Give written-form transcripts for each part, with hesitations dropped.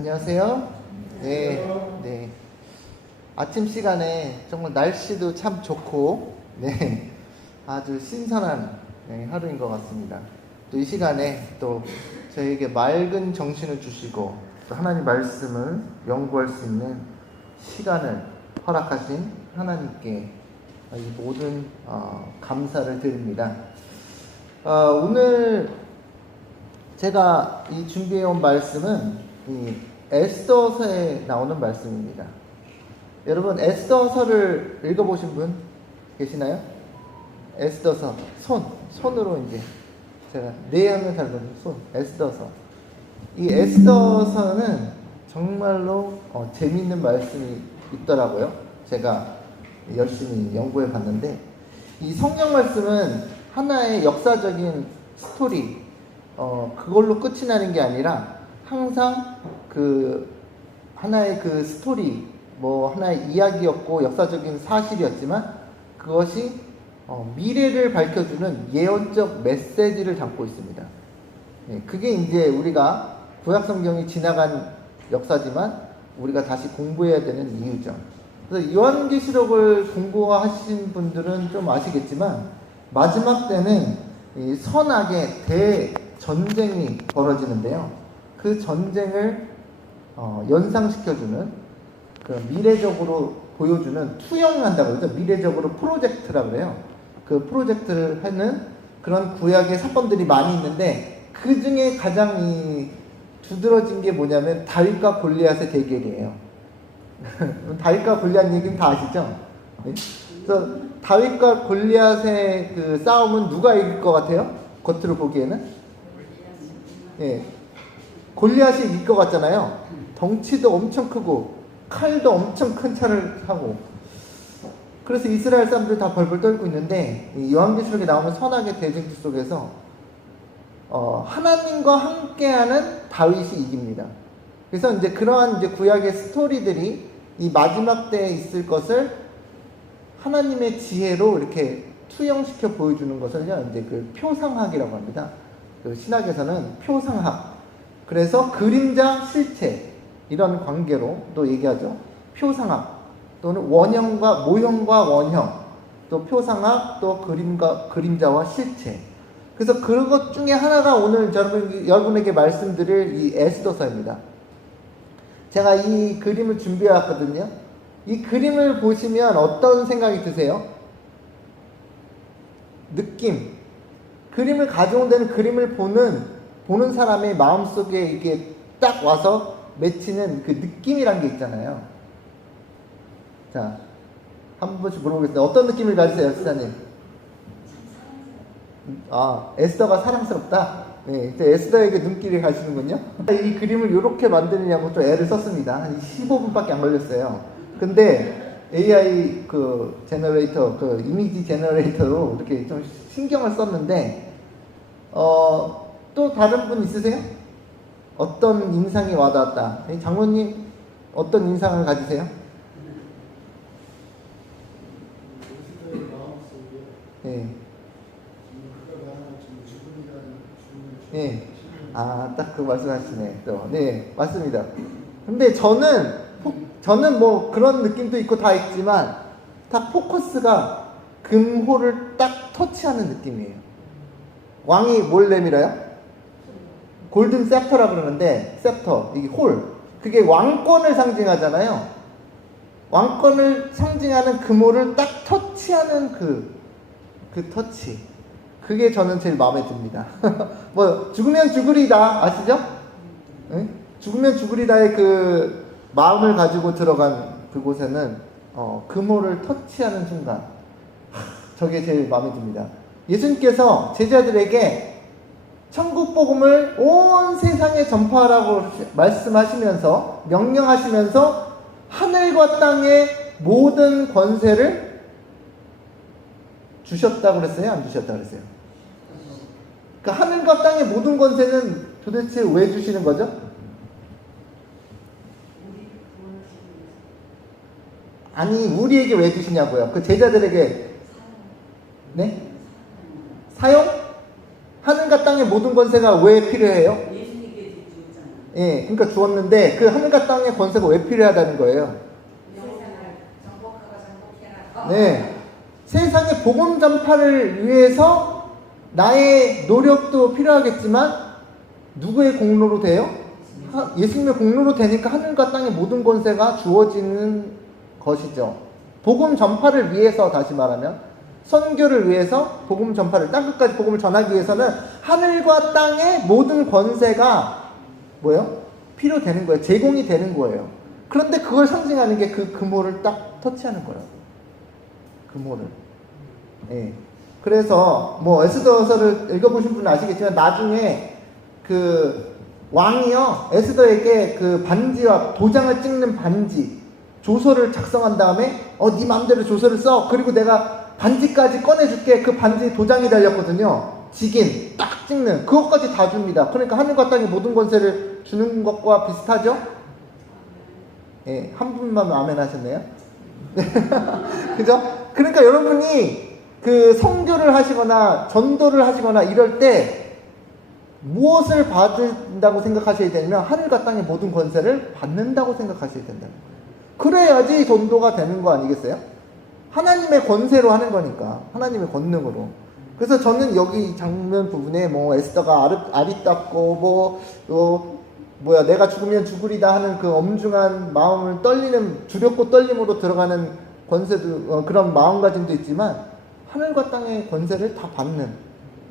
안녕하세요. 네. 아침 시간에 정말 날씨도 참 좋고, 아주 신선한 하루인 것 같습니다. 또 이 시간에 또 저에게 맑은 정신을 주시고, 또 하나님 말씀을 연구할 수 있는 시간을 허락하신 하나님께 이 모든 감사를 드립니다. 오늘 제가 이 준비해온 말씀은 이 에스더서에 나오는 말씀입니다. 여러분 에스더서를 읽어보신 분 계시나요? 에스더서 손으로 이제 제가 내향을 달고 손 에스더서. 이 에스더서는 정말로 재미있는 말씀이 있더라고요. 제가 열심히 연구해 봤는데 이 성경 말씀은 하나의 역사적인 스토리 그걸로 끝이 나는 게 아니라 항상 하나의 스토리, 하나의 이야기였고 역사적인 사실이었지만 그것이 미래를 밝혀주는 예언적 메시지를 담고 있습니다. 그게 이제 우리가 구약 성경이 지나간 역사지만 우리가 다시 공부해야 되는 이유죠. 그래서 요한계시록을 공부하신 분들은 좀 아시겠지만 마지막 때는 이 선악의 대전쟁이 벌어지는데요. 그 전쟁을 연상시켜주는 미래적으로 보여주는 투영한다고 그러죠. 미래적으로 프로젝트라고 그래요. 그 프로젝트를 하는 그런 구약의 사건들이 많이 있는데 그 중에 가장 두드러진 게 뭐냐면 다윗과 골리앗의 대결이에요. 다윗과 골리앗 얘기는 다 아시죠? 그래서 다윗과 골리앗의 싸움은 누가 이길 것 같아요? 겉으로 보기에는? 골리앗이 이길 것 같잖아요. 덩치도 엄청 크고 칼도 엄청 큰 차를 타고. 그래서 이스라엘 사람들이 다 벌벌 떨고 있는데 이 요한계시록에 나오는 선악의 대쟁투 속에서 하나님과 함께하는 다윗이 이깁니다. 그래서 이제 그러한 구약의 스토리들이 이 마지막 때에 있을 것을 하나님의 지혜로 이렇게 투영시켜 보여주는 것을 이제 표상학이라고 합니다. 신학에서는 표상학. 그래서 그림자 실체 이런 관계로 또 얘기하죠. 표상학 또는 원형과 모형과 원형, 또 표상학, 또 그림자와 실체. 그래서 그것 중에 하나가 오늘 여러분에게 말씀드릴 이 에스더서입니다. 제가 이 그림을 준비해 왔거든요. 이 그림을 보시면 어떤 생각이 드세요? 느낌. 그림을 가져온 데는 그림을 보는 사람의 마음속에 이게 딱 와서 맺히는 그 느낌이란 게 있잖아요. 자, 한 번씩 물어보겠습니다. 어떤 느낌을 가지세요, 시사님? 에스더가 사랑스럽다? 네, 이제 에스더에게 눈길이 가시는군요. 이 그림을 이렇게 만드느냐고 좀 애를 썼습니다. 한 15분밖에 안 걸렸어요. 근데 AI 제너레이터, 이미지 제너레이터로 이렇게 좀 신경을 썼는데, 또 다른 분 있으세요? 어떤 인상이 와닿았다? 장로님, 어떤 인상을 가지세요? 딱 그 말씀하시네. 또. 네, 맞습니다. 근데 저는 그런 느낌도 있고 다 있지만, 다 포커스가 금호를 딱 터치하는 느낌이에요. 왕이 뭘 내밀어요? 골든 셉터라 그러는데, 셉터, 이게 그게 왕권을 상징하잖아요. 왕권을 상징하는 금호를 딱 터치하는 그 터치. 그게 저는 제일 마음에 듭니다. 죽으면 죽으리다 아시죠? 네? 죽으면 죽으리다의 마음을 가지고 들어간 그곳에는 금호를 터치하는 순간 저게 제일 마음에 듭니다. 예수님께서 제자들에게 천국 복음을 온 세상에 전파하라고 말씀하시면서 명령하시면서 하늘과 땅의 모든 권세를 주셨다고 그랬어요? 안 주셨다고 그랬어요? 하늘과 땅의 모든 권세는 도대체 왜 주시는 거죠? 아니, 우리에게 왜 주시냐고요? 제자들에게. 네? 사용? 하늘과 땅의 모든 권세가 왜 필요해요? 예수님께 주셨잖아요. 예, 그러니까 주었는데 그 하늘과 땅의 권세가 왜 필요하다는 거예요? 네, 세상의 복음 전파를 위해서 나의 노력도 필요하겠지만 누구의 공로로 돼요? 예수님의 공로로 되니까 하늘과 땅의 모든 권세가 주어지는 것이죠. 복음 전파를 위해서, 다시 말하면 선교를 위해서 복음 전파를, 땅끝까지 복음을 전하기 위해서는 하늘과 땅의 모든 권세가 뭐예요? 필요되는 거예요. 제공이 되는 거예요. 그런데 그걸 상징하는 게 그 금호를 딱 터치하는 거예요. 금호를. 예. 그래서 뭐 에스더서를 읽어보신 분은 아시겠지만 나중에 그 왕이요 에스더에게 그 반지와 도장을 찍는 반지 조서를 작성한 다음에 네 마음대로 조서를 써. 그리고 내가 반지까지 꺼내줄게. 그 반지 도장이 달렸거든요. 직인 딱 찍는 그것까지 다 줍니다. 그러니까 하늘과 땅의 모든 권세를 주는 것과 비슷하죠? 예, 한 분만 아멘 하셨네요. 그죠? 그러니까 여러분이 그 선교를 하시거나 전도를 하시거나 이럴 때 무엇을 받는다고 생각하셔야 되냐면 하늘과 땅의 모든 권세를 받는다고 생각하셔야 된다는 거예요. 그래야지 전도가 되는 거 아니겠어요? 하나님의 권세로 하는 거니까, 하나님의 권능으로. 그래서 저는 여기 장면 부분에 뭐 에스더가 아리답고 내가 죽으면 죽으리다 하는 그 엄중한 마음을 떨리는, 두렵고 떨림으로 들어가는 권세도, 그런 마음가짐도 있지만 하늘과 땅의 권세를 다 받는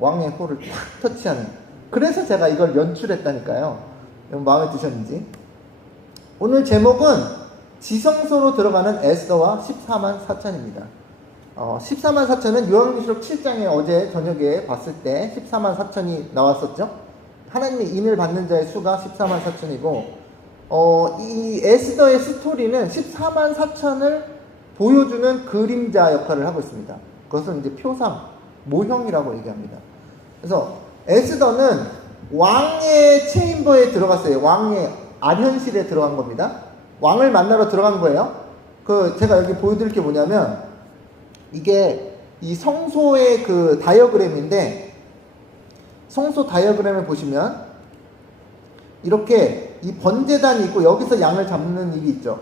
왕의 호를 탁 터치하는. 그래서 제가 이걸 연출했다니까요. 마음에 드셨는지. 오늘 제목은 지성소로 들어가는 에스더와 14만 4천입니다. 14만 4천은 요한계시록 7장에 어제 저녁에 봤을 때 14만 4천이 나왔었죠. 하나님의 인을 받는 자의 수가 14만 4천이고 이 에스더의 스토리는 14만 4천을 보여주는 그림자 역할을 하고 있습니다. 그것은 이제 표상, 모형이라고 얘기합니다. 그래서 에스더는 왕의 체인버에 들어갔어요. 왕의 아련실에 들어간 겁니다. 왕을 만나러 들어간 거예요. 제가 여기 보여드릴 게 뭐냐면, 이게 이 성소의 그 다이어그램인데, 성소 다이어그램을 보시면, 이렇게 이 번제단이 있고, 여기서 양을 잡는 일이 있죠.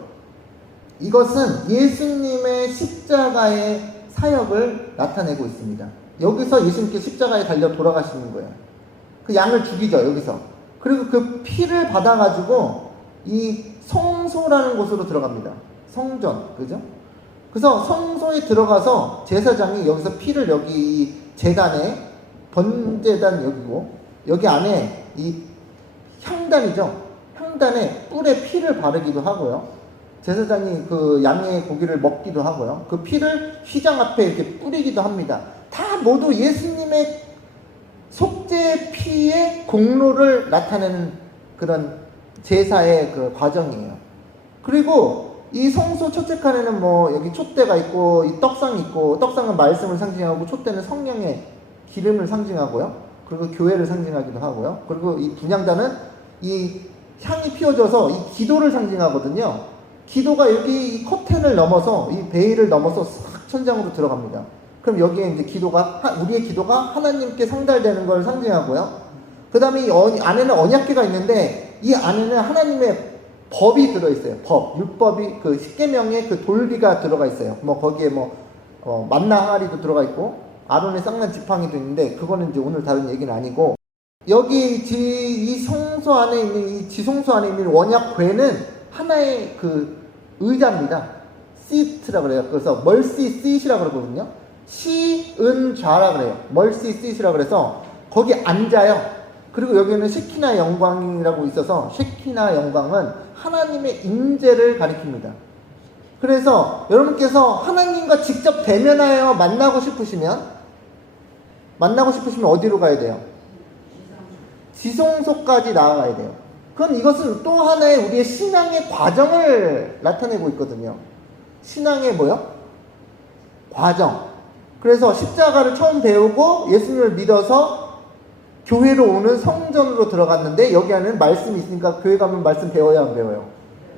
이것은 예수님의 십자가의 사역을 나타내고 있습니다. 여기서 예수님께 십자가에 달려 돌아가시는 거예요. 그 양을 죽이죠, 여기서. 그리고 그 피를 받아가지고, 이 성소라는 곳으로 들어갑니다. 성전, 그죠? 그래서 성소에 들어가서 제사장이 여기서 피를 여기 제단에, 번제단 여기고, 여기 안에 이 향단이죠. 향단에 뿔에 피를 바르기도 하고요. 제사장이 그 양의 고기를 먹기도 하고요. 그 피를 휘장 앞에 이렇게 뿌리기도 합니다. 다 모두 예수님의 속죄 피의 공로를 나타내는 그런 제사의 그 과정이에요. 그리고 이 성소 첫째 칸에는 뭐 여기 촛대가 있고 이 떡상이 있고, 떡상은 말씀을 상징하고 촛대는 성령의 기름을 상징하고요. 그리고 교회를 상징하기도 하고요. 그리고 이 분향단은 이 향이 피워져서 이 기도를 상징하거든요. 기도가 여기 이 커튼을 넘어서, 이 베일을 넘어서 싹 천장으로 들어갑니다. 그럼 여기에 이제 우리의 기도가 하나님께 상달되는 걸 상징하고요. 그 다음에 이 안에는 언약궤가 있는데, 이 안에는 하나님의 법이 들어있어요. 율법이, 그 십계명의 그 돌비가 들어가 있어요. 뭐 거기에 만나 항아리도 들어가 있고, 아론의 쌍난 지팡이도 있는데, 그거는 이제 오늘 다른 얘기는 아니고, 여기 이 성소 안에 있는, 이 지성소 안에 있는 원약궤는 하나의 그 의자입니다. 시트라 그래요. 그래서 멀시 시트라 그러거든요. 시은좌라 그래요. 멀시 시트라 그래서 거기 앉아요. 그리고 여기는 셰키나 영광이라고 있어서, 셰키나 영광은 하나님의 임재를 가리킵니다. 그래서 여러분께서 하나님과 직접 대면하여 만나고 싶으시면 어디로 가야 돼요? 지성소까지 나아가야 돼요. 그럼 이것은 또 하나의 우리의 신앙의 과정을 나타내고 있거든요. 신앙의 과정. 그래서 십자가를 처음 배우고 예수님을 믿어서 교회로 오는 성전으로 들어갔는데, 여기 안에는 말씀이 있으니까 교회 가면 말씀 배워야 안 배워요?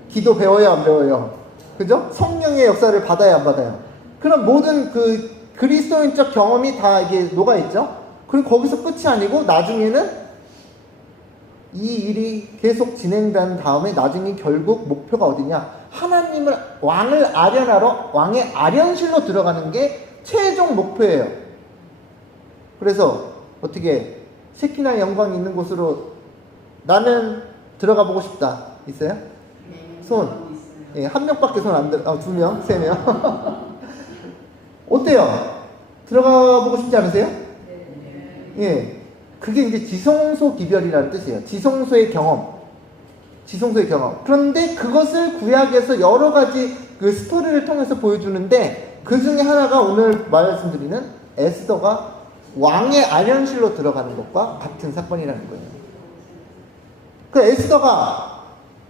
기도 배워야 안 배워요? 그죠? 성령의 역사를 받아야 안 받아요? 그럼 모든 그 그리스도인적 경험이 다 이게 녹아있죠? 그리고 거기서 끝이 아니고 나중에는 이 일이 계속 진행된 다음에 나중에 결국 목표가 어디냐? 하나님을 왕을 아련하러 왕의 아련실로 들어가는 게 최종 목표예요. 그래서 어떻게 셰키나 영광이 있는 곳으로 나는 들어가 보고 싶다. 있어요? 손. 예, 한 명밖에 손 안 들어. 두 명, 세 명. 어때요? 들어가 보고 싶지 않으세요? 예. 그게 이제 지성소 기별이라는 뜻이에요. 지성소의 경험. 지성소의 경험. 그런데 그것을 구약에서 여러 가지 그 스토리를 통해서 보여주는데 그 중에 하나가 오늘 말씀드리는 에스더가 왕의 아련실로 들어가는 것과 같은 사건이라는 거예요. 그 에스더가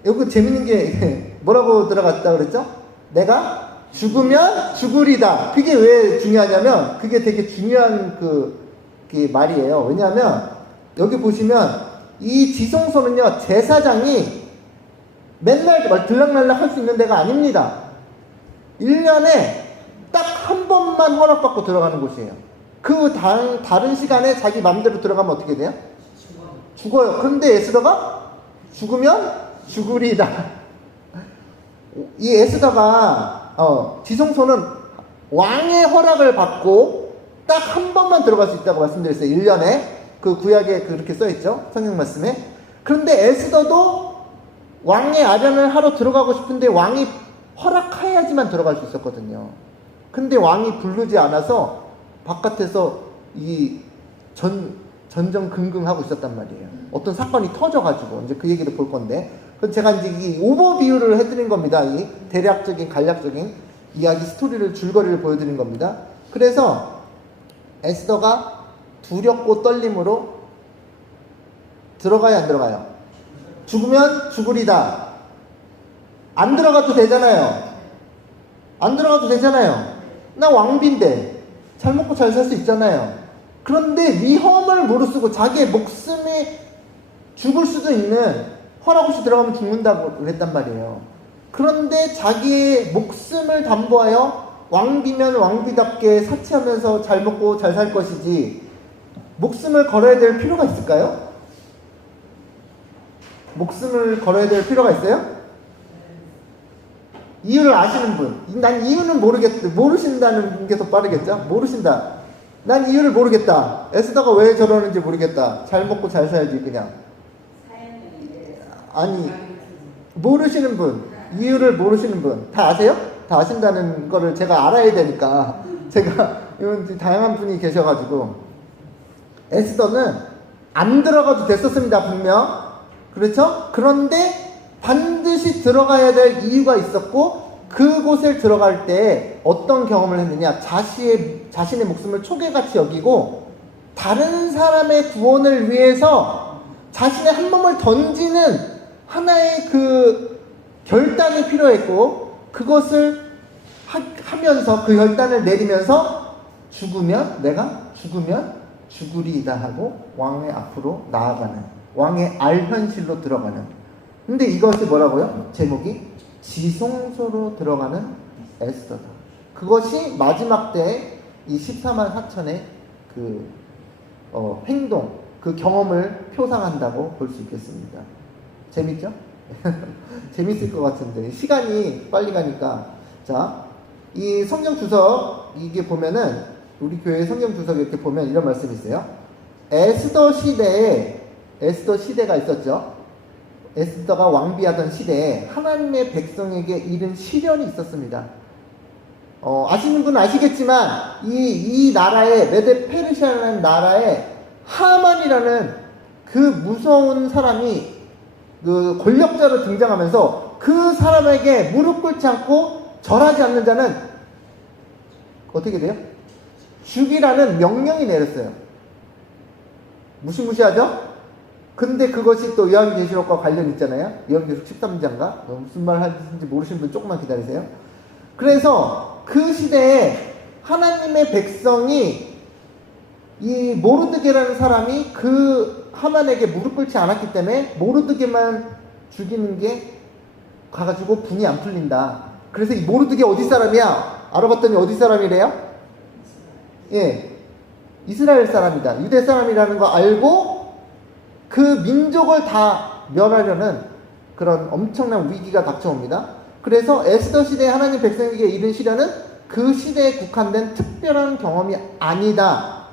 여기 재밌는 게 뭐라고 들어갔다 그랬죠? 내가 죽으면 죽으리다. 그게 왜 중요하냐면 그게 되게 중요한 그 말이에요. 왜냐하면 여기 보시면 이 지성소는요 제사장이 맨날 들락날락 할 수 있는 데가 아닙니다. 1년에 딱 한 번만 허락받고 들어가는 곳이에요. 그 다른 시간에 자기 마음대로 들어가면 어떻게 돼요? 죽어요. 그런데 에스더가 죽으면 죽으리다. 이 에스더가 지성소는 왕의 허락을 받고 딱 한 번만 들어갈 수 있다고 말씀드렸어요. 1년에. 그 구약에 그렇게 써있죠. 성경 말씀에. 그런데 에스더도 왕의 아련을 하러 들어가고 싶은데 왕이 허락해야지만 들어갈 수 있었거든요. 근데 왕이 부르지 않아서 바깥에서 전전긍긍하고 있었단 말이에요. 어떤 사건이 터져가지고 이제 그 얘기를 볼 건데, 제가 이제 이 오버 비유를 해드린 겁니다. 이 대략적인 간략적인 이야기 스토리를 줄거리를 보여드린 겁니다. 그래서 에스더가 두렵고 떨림으로 들어가요, 안 들어가요? 죽으면 죽으리다. 안 들어가도 되잖아요. 안 들어가도 되잖아요. 나 왕비인데 잘 먹고 잘 살 수 있잖아요. 그런데 위험을 무릅쓰고 자기의 목숨이 죽을 수도 있는, 허락 없이 들어가면 죽는다고 그랬단 말이에요. 그런데 자기의 목숨을 담보하여 왕비면 왕비답게 사치하면서 잘 먹고 잘 살 것이지 목숨을 걸어야 될 필요가 있을까요? 목숨을 걸어야 될 필요가 있어요? 이유를 아시는 분. 난 이유는 모르신다는 게 더 빠르겠죠? 모르신다. 난 이유를 모르겠다. 에스더가 왜 저러는지 모르겠다. 잘 먹고 잘 살지 그냥. 아니, 모르시는 분, 이유를 모르시는 분 다 아세요? 다 아신다는 거를 제가 알아야 되니까. 제가 이런 다양한 분이 계셔가지고 에스더는 안 들어가도 됐었습니다. 분명. 그렇죠? 그런데 반드시 들어가야 될 이유가 있었고, 그곳에 들어갈 때 어떤 경험을 했느냐. 자신의 목숨을 초계같이 여기고 다른 사람의 구원을 위해서 자신의 한 몸을 던지는 하나의 그 결단이 필요했고, 그것을 하면서 그 결단을 내리면서 내가 죽으면 죽으리이다 하고 왕의 앞으로 나아가는, 왕의 알현실로 들어가는. 근데 이것이 뭐라고요? 제목이 지성소로 들어가는 에스더다. 그것이 마지막 때 이 14만 4천의 그 행동, 그 경험을 표상한다고 볼 수 있겠습니다. 재밌죠? 재밌을 것 같은데 시간이 빨리 가니까. 자, 이 성경 주석 이게 보면은 우리 교회 성경 주석 이렇게 보면 이런 말씀이 있어요. 에스더 시대가 있었죠. 에스더가 왕비하던 시대에 하나님의 백성에게 이른 시련이 있었습니다. 아시는 분은 아시겠지만 이 나라에, 메데 페르시아라는 나라에 하만이라는 그 무서운 사람이 그 권력자로 등장하면서 그 사람에게 무릎 꿇지 않고 절하지 않는 자는 어떻게 돼요? 죽이라는 명령이 내렸어요. 무시무시하죠? 근데 그것이 또 요한계시록과 관련 있잖아요. 요한계시록 13장가 무슨 말 하는지 모르시는 분 조금만 기다리세요. 그래서 그 시대에 하나님의 백성이 이 모르드게라는 사람이 그 하만에게 무릎 꿇지 않았기 때문에 모르드게만 죽이는 게 가가지고 분이 안 풀린다. 그래서 이 모르드게 어디 사람이야? 알아봤더니 어디 사람이래요? 예, 이스라엘 사람이다. 유대 사람이라는 거 알고 그 민족을 다 멸하려는 그런 엄청난 위기가 닥쳐옵니다. 그래서 에스더 시대에 하나님 백성에게 이른 시련은 그 시대에 국한된 특별한 경험이 아니다.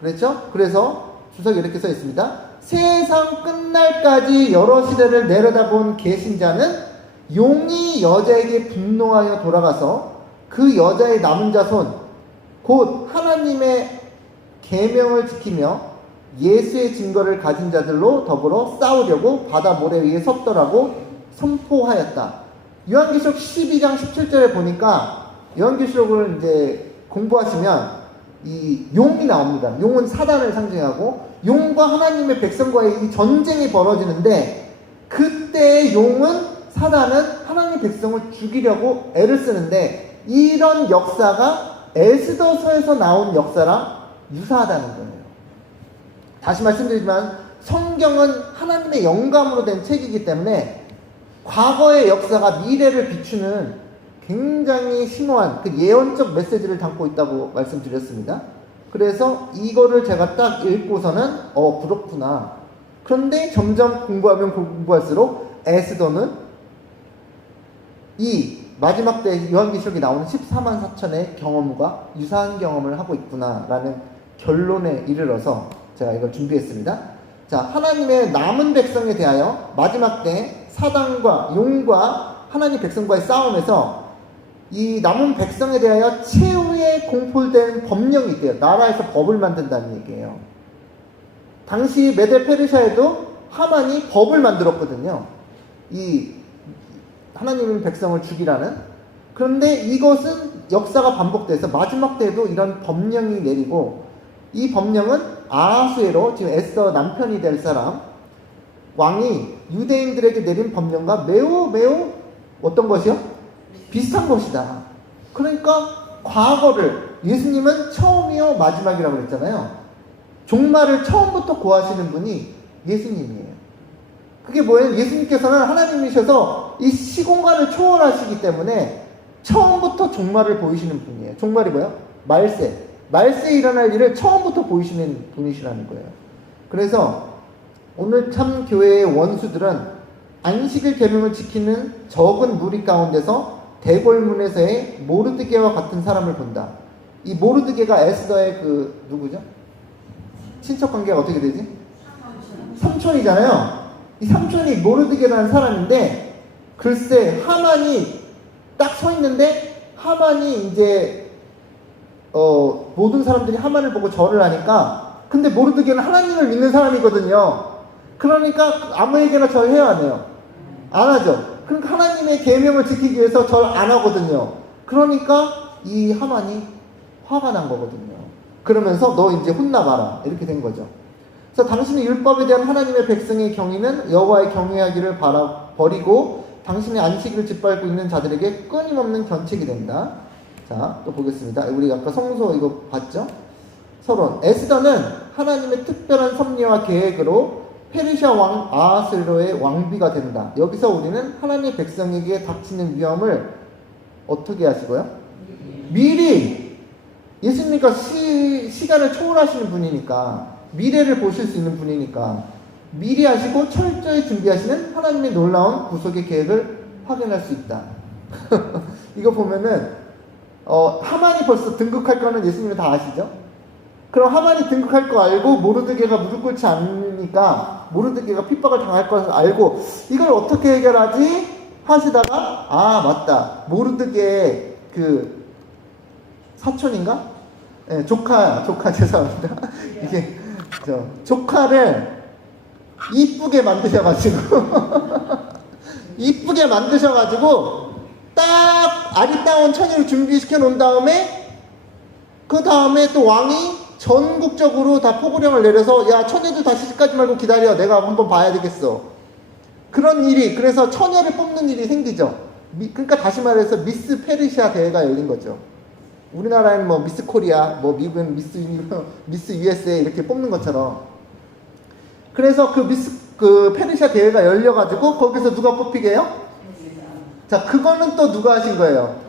그랬죠? 그래서 주석에 이렇게 써 있습니다. 세상 끝날까지 여러 시대를 내려다본 계신자는 용이 여자에게 분노하여 돌아가서 그 여자의 남은 자손 곧 하나님의 계명을 지키며 예수의 증거를 가진 자들로 더불어 싸우려고 바다 모래 위에 섰더라고 선포하였다. 요한계시록 12장 17절에 보니까 요한계시록을 이제 공부하시면 이 용이 나옵니다. 용은 사단을 상징하고 용과 하나님의 백성과의 이 전쟁이 벌어지는데 그때 용은 사단은 하나님의 백성을 죽이려고 애를 쓰는데 이런 역사가 에스더서에서 나온 역사랑 유사하다는 거예요. 다시 말씀드리지만 성경은 하나님의 영감으로 된 책이기 때문에 과거의 역사가 미래를 비추는 굉장히 심오한 그 예언적 메시지를 담고 있다고 말씀드렸습니다. 그래서 이거를 제가 딱 읽고서는 그렇구나. 그런데 점점 공부하면 공부할수록 에스더는 이 마지막 때 요한계시록에 나오는 14만 4천의 경험과 유사한 경험을 하고 있구나라는 결론에 이르러서 제가 이걸 준비했습니다. 자, 하나님의 남은 백성에 대하여 마지막 때 사단과 용과 하나님 백성과의 싸움에서 이 남은 백성에 대하여 최후의 공포된 법령이 있대요. 나라에서 법을 만든다는 얘기예요. 당시 메데 페르시아에도 하만이 법을 만들었거든요. 이 하나님의 백성을 죽이라는. 그런데 이것은 역사가 반복돼서 마지막 때에도 이런 법령이 내리고 이 법령은 아하수에로 지금 에스더 남편이 될 사람 왕이 유대인들에게 내린 법령과 매우 어떤 것이요? 비슷한 것이다. 그러니까 과거를 예수님은 처음이요 마지막이라고 그랬잖아요. 종말을 처음부터 고하시는 분이 예수님이에요. 그게 뭐예요? 예수님께서는 하나님이셔서 이 시공간을 초월하시기 때문에 처음부터 종말을 보이시는 분이에요. 종말이 뭐예요? 말세에 일어날 일을 처음부터 보이시는 분이시라는 거예요. 그래서 오늘 참 교회의 원수들은 안식일 계명을 지키는 적은 무리 가운데서 대궐문에서의 모르드게와 같은 사람을 본다. 이 모르드게가 에스더의 그 누구죠? 친척 관계가 어떻게 되지? 삼촌이잖아요. 이 삼촌이 모르드게라는 사람인데 글쎄 하만이 딱 서 있는데 하만이 이제 모든 사람들이 하만을 보고 절을 하니까 근데 모르드게는 하나님을 믿는 사람이거든요. 그러니까 아무에게나 절해야 하네요. 안 하죠. 그러니까 하나님의 계명을 지키기 위해서 절 안 하거든요. 그러니까 이 하만이 화가 난 거거든요. 그러면서 너 이제 혼나봐라 이렇게 된 거죠. 그래서 당신의 율법에 대한 하나님의 백성의 경위는 여호와의 경외하기를 버리고 당신의 안식일을 짓밟고 있는 자들에게 끊임없는 견책이 된다. 자, 또 보겠습니다. 우리 아까 성소 이거 봤죠? 서론. 에스더는 하나님의 특별한 섭리와 계획으로 페르시아 왕 아하스웨로의 왕비가 된다. 여기서 우리는 하나님의 백성에게 닥치는 위험을 어떻게 하시고요? 미리 예수님과 시간을 초월하시는 분이니까 미래를 보실 수 있는 분이니까 미리 하시고 철저히 준비하시는 하나님의 놀라운 구속의 계획을 확인할 수 있다. 이거 보면은 하만이 벌써 등극할 거는 예수님은 다 아시죠? 그럼 하만이 등극할 거 알고 모르드게가 무릎 꿇지 않으니까 모르드게가 핍박을 당할 것을 알고 이걸 어떻게 해결하지? 하시다가 맞다. 모르드게의 그 사촌인가? 네, 조카 죄송합니다. 이게 조카를 이쁘게 만드셔가지고 딱 아리따운 처녀를 준비시켜 놓은 다음에 그 다음에 또 왕이 전국적으로 다 포고령을 내려서 야 처녀들 다 시집가지 말고 기다려 내가 한번 봐야 되겠어. 그런 일이 그래서 처녀를 뽑는 일이 생기죠. 그러니까 다시 말해서 미스 페르시아 대회가 열린 거죠. 우리나라에는 뭐 미스 코리아, 뭐 미국은 미스 USA 이렇게 뽑는 것처럼. 그래서 그 페르시아 대회가 열려가지고 거기서 누가 뽑히게 해요? 자, 그거는 또 누가 하신 거예요?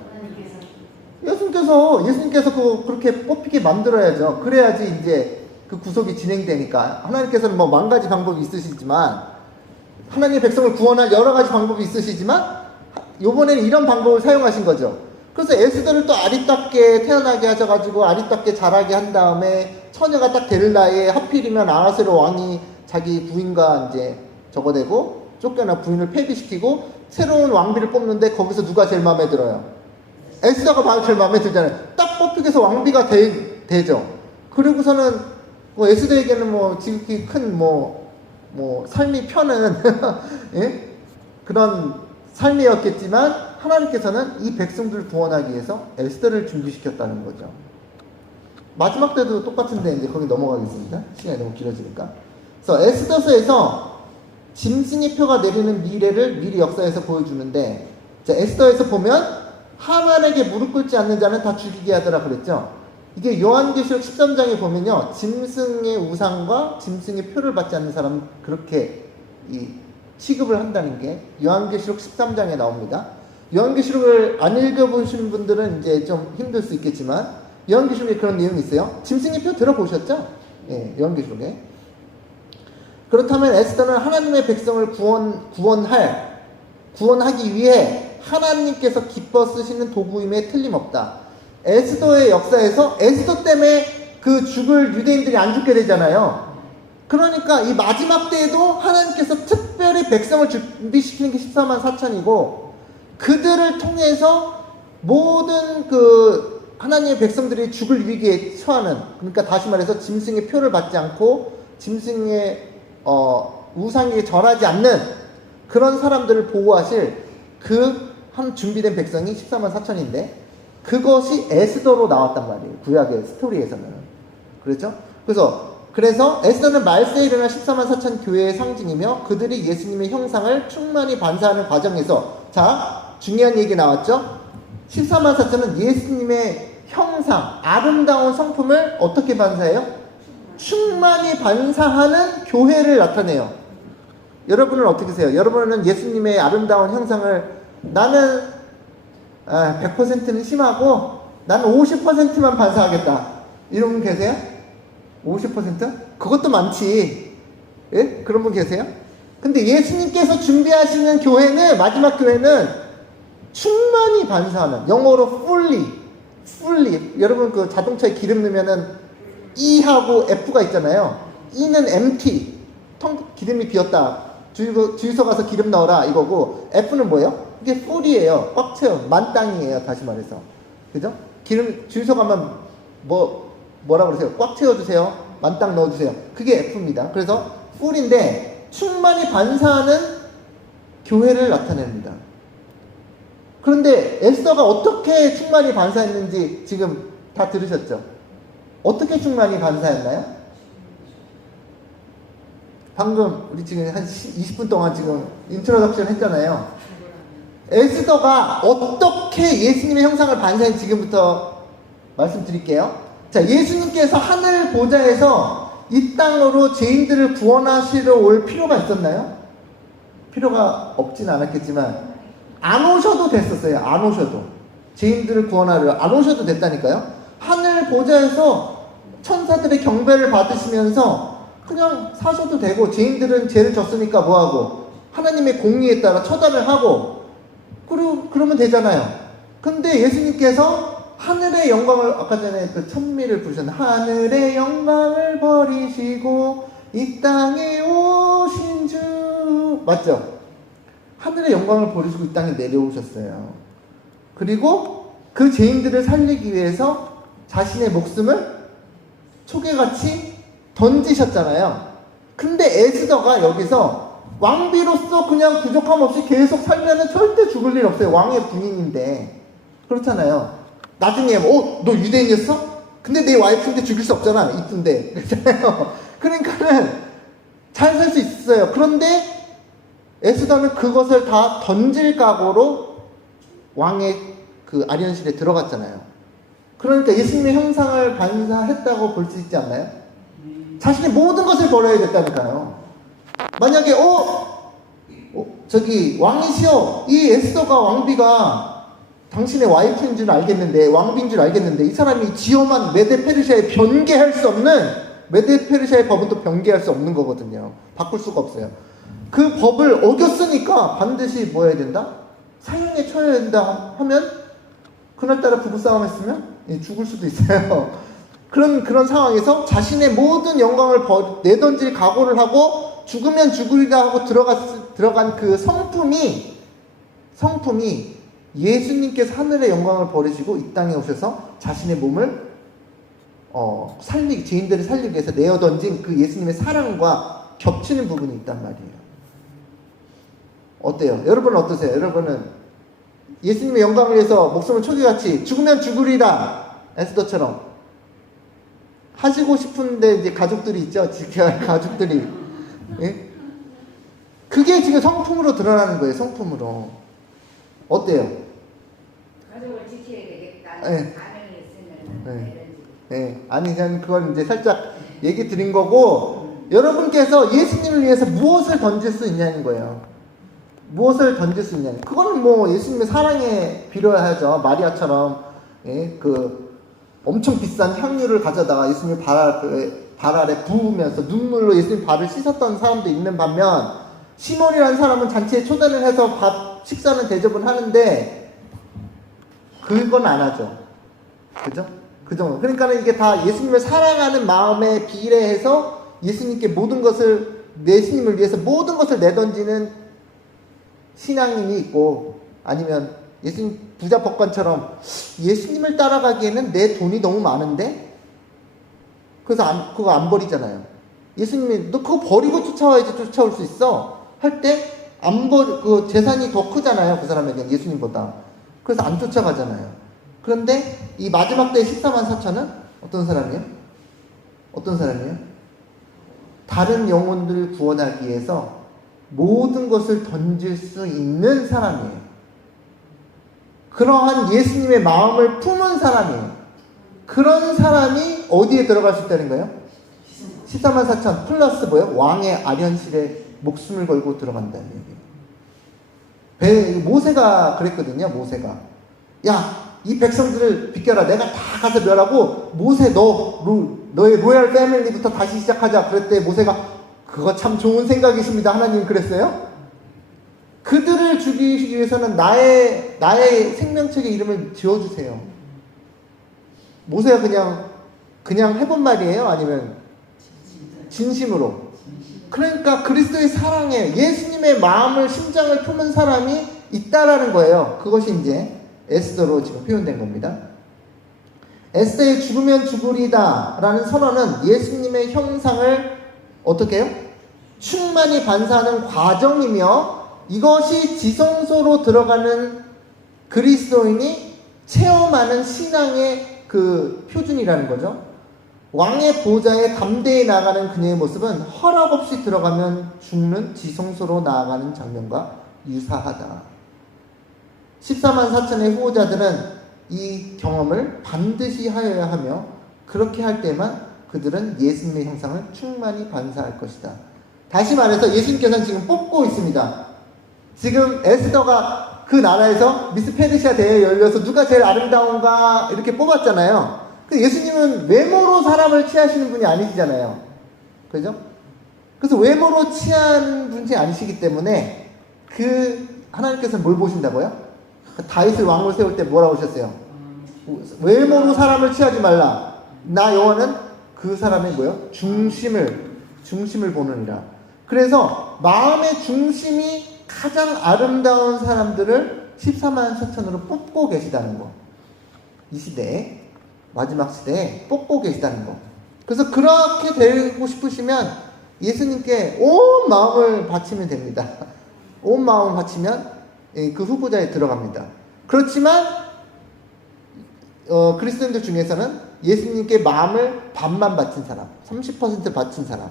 예수님께서 그렇게 뽑히게 만들어야죠. 그래야지 이제 그 구속이 진행되니까 하나님께서는 뭐 만 가지 방법이 있으시지만 하나님의 백성을 구원할 여러 가지 방법이 있으시지만 요번에는 이런 방법을 사용하신 거죠. 그래서 에스더를 또 아리답게 태어나게 하셔가지고 아리답게 자라게 한 다음에 처녀가 딱 될 나이에 하필이면 아하스로 왕이 자기 부인과 이제 저거 되고 쫓겨나 부인을 폐비시키고 새로운 왕비를 뽑는데 거기서 누가 제일 마음에 들어요? 에스더가 제일 마음에 들잖아요. 딱 뽑히게 해서 왕비가 되죠. 그리고서는 뭐 에스더에게는 뭐 지극히 큰 뭐 삶이 편한 예? 그런 삶이었겠지만 하나님께서는 이 백성들을 구원하기 위해서 에스더를 준비시켰다는 거죠. 마지막 때도 똑같은데 이제 거기 넘어가겠습니다. 시간이 너무 길어지니까. 그래서 에스더서에서 짐승의 표가 내리는 미래를 미리 역사에서 보여주는데, 자, 에스더에서 보면 하만에게 무릎 꿇지 않는 자는 다 죽이게 하더라 그랬죠. 이게 요한계시록 13장에 보면요, 짐승의 우상과 짐승의 표를 받지 않는 사람은 그렇게 취급을 한다는 게 요한계시록 13장에 나옵니다. 요한계시록을 안 읽어보신 분들은 이제 좀 힘들 수 있겠지만 요한계시록에 그런 내용이 있어요. 짐승의 표 들어보셨죠? 예, 요한계시록에. 그렇다면 에스더는 하나님의 백성을 구원하기 위해 하나님께서 기뻐 쓰시는 도구임에 틀림없다. 에스더의 역사에서 에스더 때문에 그 죽을 유대인들이 안 죽게 되잖아요. 그러니까 이 마지막 때에도 하나님께서 특별히 백성을 준비시키는 게 14만 4천이고 그들을 통해서 모든 그 하나님의 백성들이 죽을 위기에 처하는, 그러니까 다시 말해서 짐승의 표를 받지 않고 짐승의 우상에게 절하지 않는 그런 사람들을 보호하실 그 한 준비된 백성이 14만 4천인데 그것이 에스더로 나왔단 말이에요. 구약의 스토리에서는. 그렇죠? 그래서 에스더는 말세에 일어날 14만 4천 교회의 상징이며 그들이 예수님의 형상을 충만히 반사하는 과정에서, 자, 중요한 얘기 나왔죠? 14만 4천은 예수님의 형상, 아름다운 성품을 어떻게 반사해요? 충만히 반사하는 교회를 나타내요. 여러분은 어떻게 세요? 여러분은 예수님의 아름다운 형상을 나는 100%는 심하고 나는 50%만 반사하겠다. 이런 분 계세요? 50%? 그것도 많지. 예? 그런 분 계세요? 근데 예수님께서 준비하시는 교회는, 마지막 교회는 충만히 반사하는, 영어로 fully. 여러분 그 자동차에 기름 넣으면은 E하고 F가 있잖아요. E는 empty, 기름이 비었다. 주유소 가서 기름 넣어라 이거고, F는 뭐예요? 이게 full이에요. 꽉 채워. 만땅이에요. 다시 말해서. 그죠? 주유소 가면 뭐라 그러세요? 꽉 채워주세요. 만땅 넣어주세요. 그게 F입니다. 그래서 full인데 충만히 반사하는 교회를 나타냅니다. 그런데 에스더가 어떻게 충만히 반사했는지 지금 다 들으셨죠? 어떻게 충만히 반사했나요? 방금 우리 지금 한 20분 동안 지금 인트로덕션 했잖아요. 에스더가 어떻게 예수님의 형상을 반사했는지 지금부터 말씀드릴게요. 자, 예수님께서 하늘 보좌에서 이 땅으로 죄인들을 구원하시러 올 필요가 있었나요? 필요가 없진 않았겠지만 안 오셔도 됐었어요. 안 오셔도. 죄인들을 구원하려 안 오셔도 됐다니까요. 하늘 보좌에서 천사들의 경배를 받으시면서 그냥 사셔도 되고, 죄인들은 죄를 졌으니까 뭐하고 하나님의 공의에 따라 처단을 하고 그러면 되잖아요. 근데 예수님께서 하늘의 영광을, 아까 전에 그 천미를 부르셨는데, 하늘의 영광을 버리시고 이 땅에 오신 주, 맞죠? 하늘의 영광을 버리시고 이 땅에 내려오셨어요. 그리고 그 죄인들을 살리기 위해서 자신의 목숨을 초계같이 던지셨잖아요. 근데 에스더가 여기서 왕비로서 그냥 부족함 없이 계속 살면은 절대 죽을 일 없어요. 왕의 부인인데. 그렇잖아요. 나중에 너 유대인이었어? 근데 내 와이프인데 죽일 수 없잖아. 이쁜데. 그렇잖아요. 그러니까는 잘 살 수 있어요. 그런데 에스더는 그것을 다 던질 각오로 왕의 그 아련실에 들어갔잖아요. 그러니까 예수님의 형상을 반사했다고 볼 수 있지 않나요? 자신의 모든 것을 버려야 됐다니까요. 만약에 저기 왕이시여, 이 에스더가 왕비가 당신의 와이프인 줄 알겠는데, 왕비인 줄 알겠는데 이 사람이 지엄한 메데 페르시아에 변개할 수 없는 메데 페르시아의 법은 또 변개할 수 없는 거거든요. 바꿀 수가 없어요. 그 법을 어겼으니까 반드시 뭐 해야 된다? 사형에 처해야 된다 하면 그날따라 부부싸움 했으면 죽을 수도 있어요. 그런 상황에서 자신의 모든 영광을 내던질 각오를 하고 죽으면 죽으리라 하고 들어간 그 성품이 예수님께서 하늘의 영광을 버리시고 이 땅에 오셔서 자신의 몸을 죄인들을 살리기 위해서 내어던진 그 예수님의 사랑과 겹치는 부분이 있단 말이에요. 어때요? 여러분은 어떠세요? 여러분은 예수님의 영광을 위해서 목숨을 초기같이 죽으면 죽으리라 에스더처럼 하시고 싶은데 이제 가족들이 있죠. 지켜야 할 가족들이. 예? 그게 지금 성품으로 드러나는 거예요. 성품으로. 어때요? 가족을 지켜야 되겠다. 네. 가능이 있으면 네. 아니 그냥 그건 이제 살짝 얘기 드린 거고 여러분께서 예수님을 위해서 무엇을 던질 수 있냐는 거예요. 무엇을 던질 수 있냐는. 그거는 뭐 예수님의 사랑에 빌어야죠. 마리아처럼 그 엄청 비싼 향유를 가져다가 예수님 발 아래 부으면서 눈물로 예수님 발을 씻었던 사람도 있는 반면 시몬이라는 사람은 잔치에 초대를 해서 식사는 대접은 하는데 그건 안 하죠. 그죠? 그 정도. 그러니까 이게 다 예수님을 사랑하는 마음에 비례해서 예수님께 예수님을 위해서 모든 것을 내던지는 신앙인이 있고 아니면 예수님 부자 법관처럼 예수님을 따라가기에는 내 돈이 너무 많은데 그래서 그거 안 버리잖아요. 예수님이 너 그거 버리고 쫓아와야지 쫓아올 수 있어 할 때 그 재산이 더 크잖아요. 그 사람에게는 예수님보다. 그래서 안 쫓아가잖아요. 그런데 이 마지막 때의 14만 4천은 어떤 사람이에요? 다른 영혼들을 구원하기 위해서 모든 것을 던질 수 있는 사람이에요. 그러한 예수님의 마음을 품은 사람이에요. 그런 사람이 어디에 들어갈 수 있다는 거예요? 14만 4천 플러스 뭐예요? 왕의 아련실에 목숨을 걸고 들어간다는 얘기예요. 모세가 그랬거든요. 모세가 야, 이 백성들을 비켜라. 내가 다 가서 멸하고 모세 너의 로얄 패밀리부터 다시 시작하자. 그랬더니 모세가 그거 참 좋은 생각이십니다. 하나님 그랬어요? 그들을 죽이기 위해서는 나의 생명책의 이름을 지어주세요. 모세가 그냥 해본 말이에요? 아니면 진심으로? 그러니까 그리스도의 사랑에 예수님의 마음을 심장을 품은 사람이 있다라는 거예요. 그것이 이제 에스더로 지금 표현된 겁니다. 에스더의 죽으면 죽으리다 라는 선언은 예수님의 형상을 어떻게 해요? 충만히 반사하는 과정이며 이것이 지성소로 들어가는 그리스도인이 체험하는 신앙의 그 표준이라는 거죠. 왕의 보좌에 담대히 나아가는 그녀의 모습은 허락 없이 들어가면 죽는 지성소로 나아가는 장면과 유사하다. 14만 4천의 후보자들은 이 경험을 반드시 하여야 하며 그렇게 할 때만 그들은 예수님의 형상을 충만히 반사할 것이다. 다시 말해서 예수님께서는 지금 뽑고 있습니다. 지금 에스더가 그 나라에서 미스 페르시아 대회에 열려서 누가 제일 아름다운가 이렇게 뽑았잖아요. 예수님은 외모로 사람을 취하시는 분이 아니시잖아요. 그죠? 그래서 외모로 취한 분이 아니시기 때문에 하나님께서는 뭘 보신다고요? 다윗을 왕으로 세울 때 뭐라고 하셨어요? 외모로 사람을 취하지 말라. 나 여호와는 그 사람의 뭐요? 중심을 보느니라. 그래서 마음의 중심이 가장 아름다운 사람들을 14만 4천으로 뽑고 계시다는 거. 이 시대에 마지막 시대에 뽑고 계시다는 거. 그래서 그렇게 되고 싶으시면 예수님께 온 마음을 바치면 됩니다. 온 마음을 바치면 그 후보자에 들어갑니다. 그렇지만 그리스도인들 중에서는 예수님께 마음을 반만 바친 사람, 30% 바친 사람,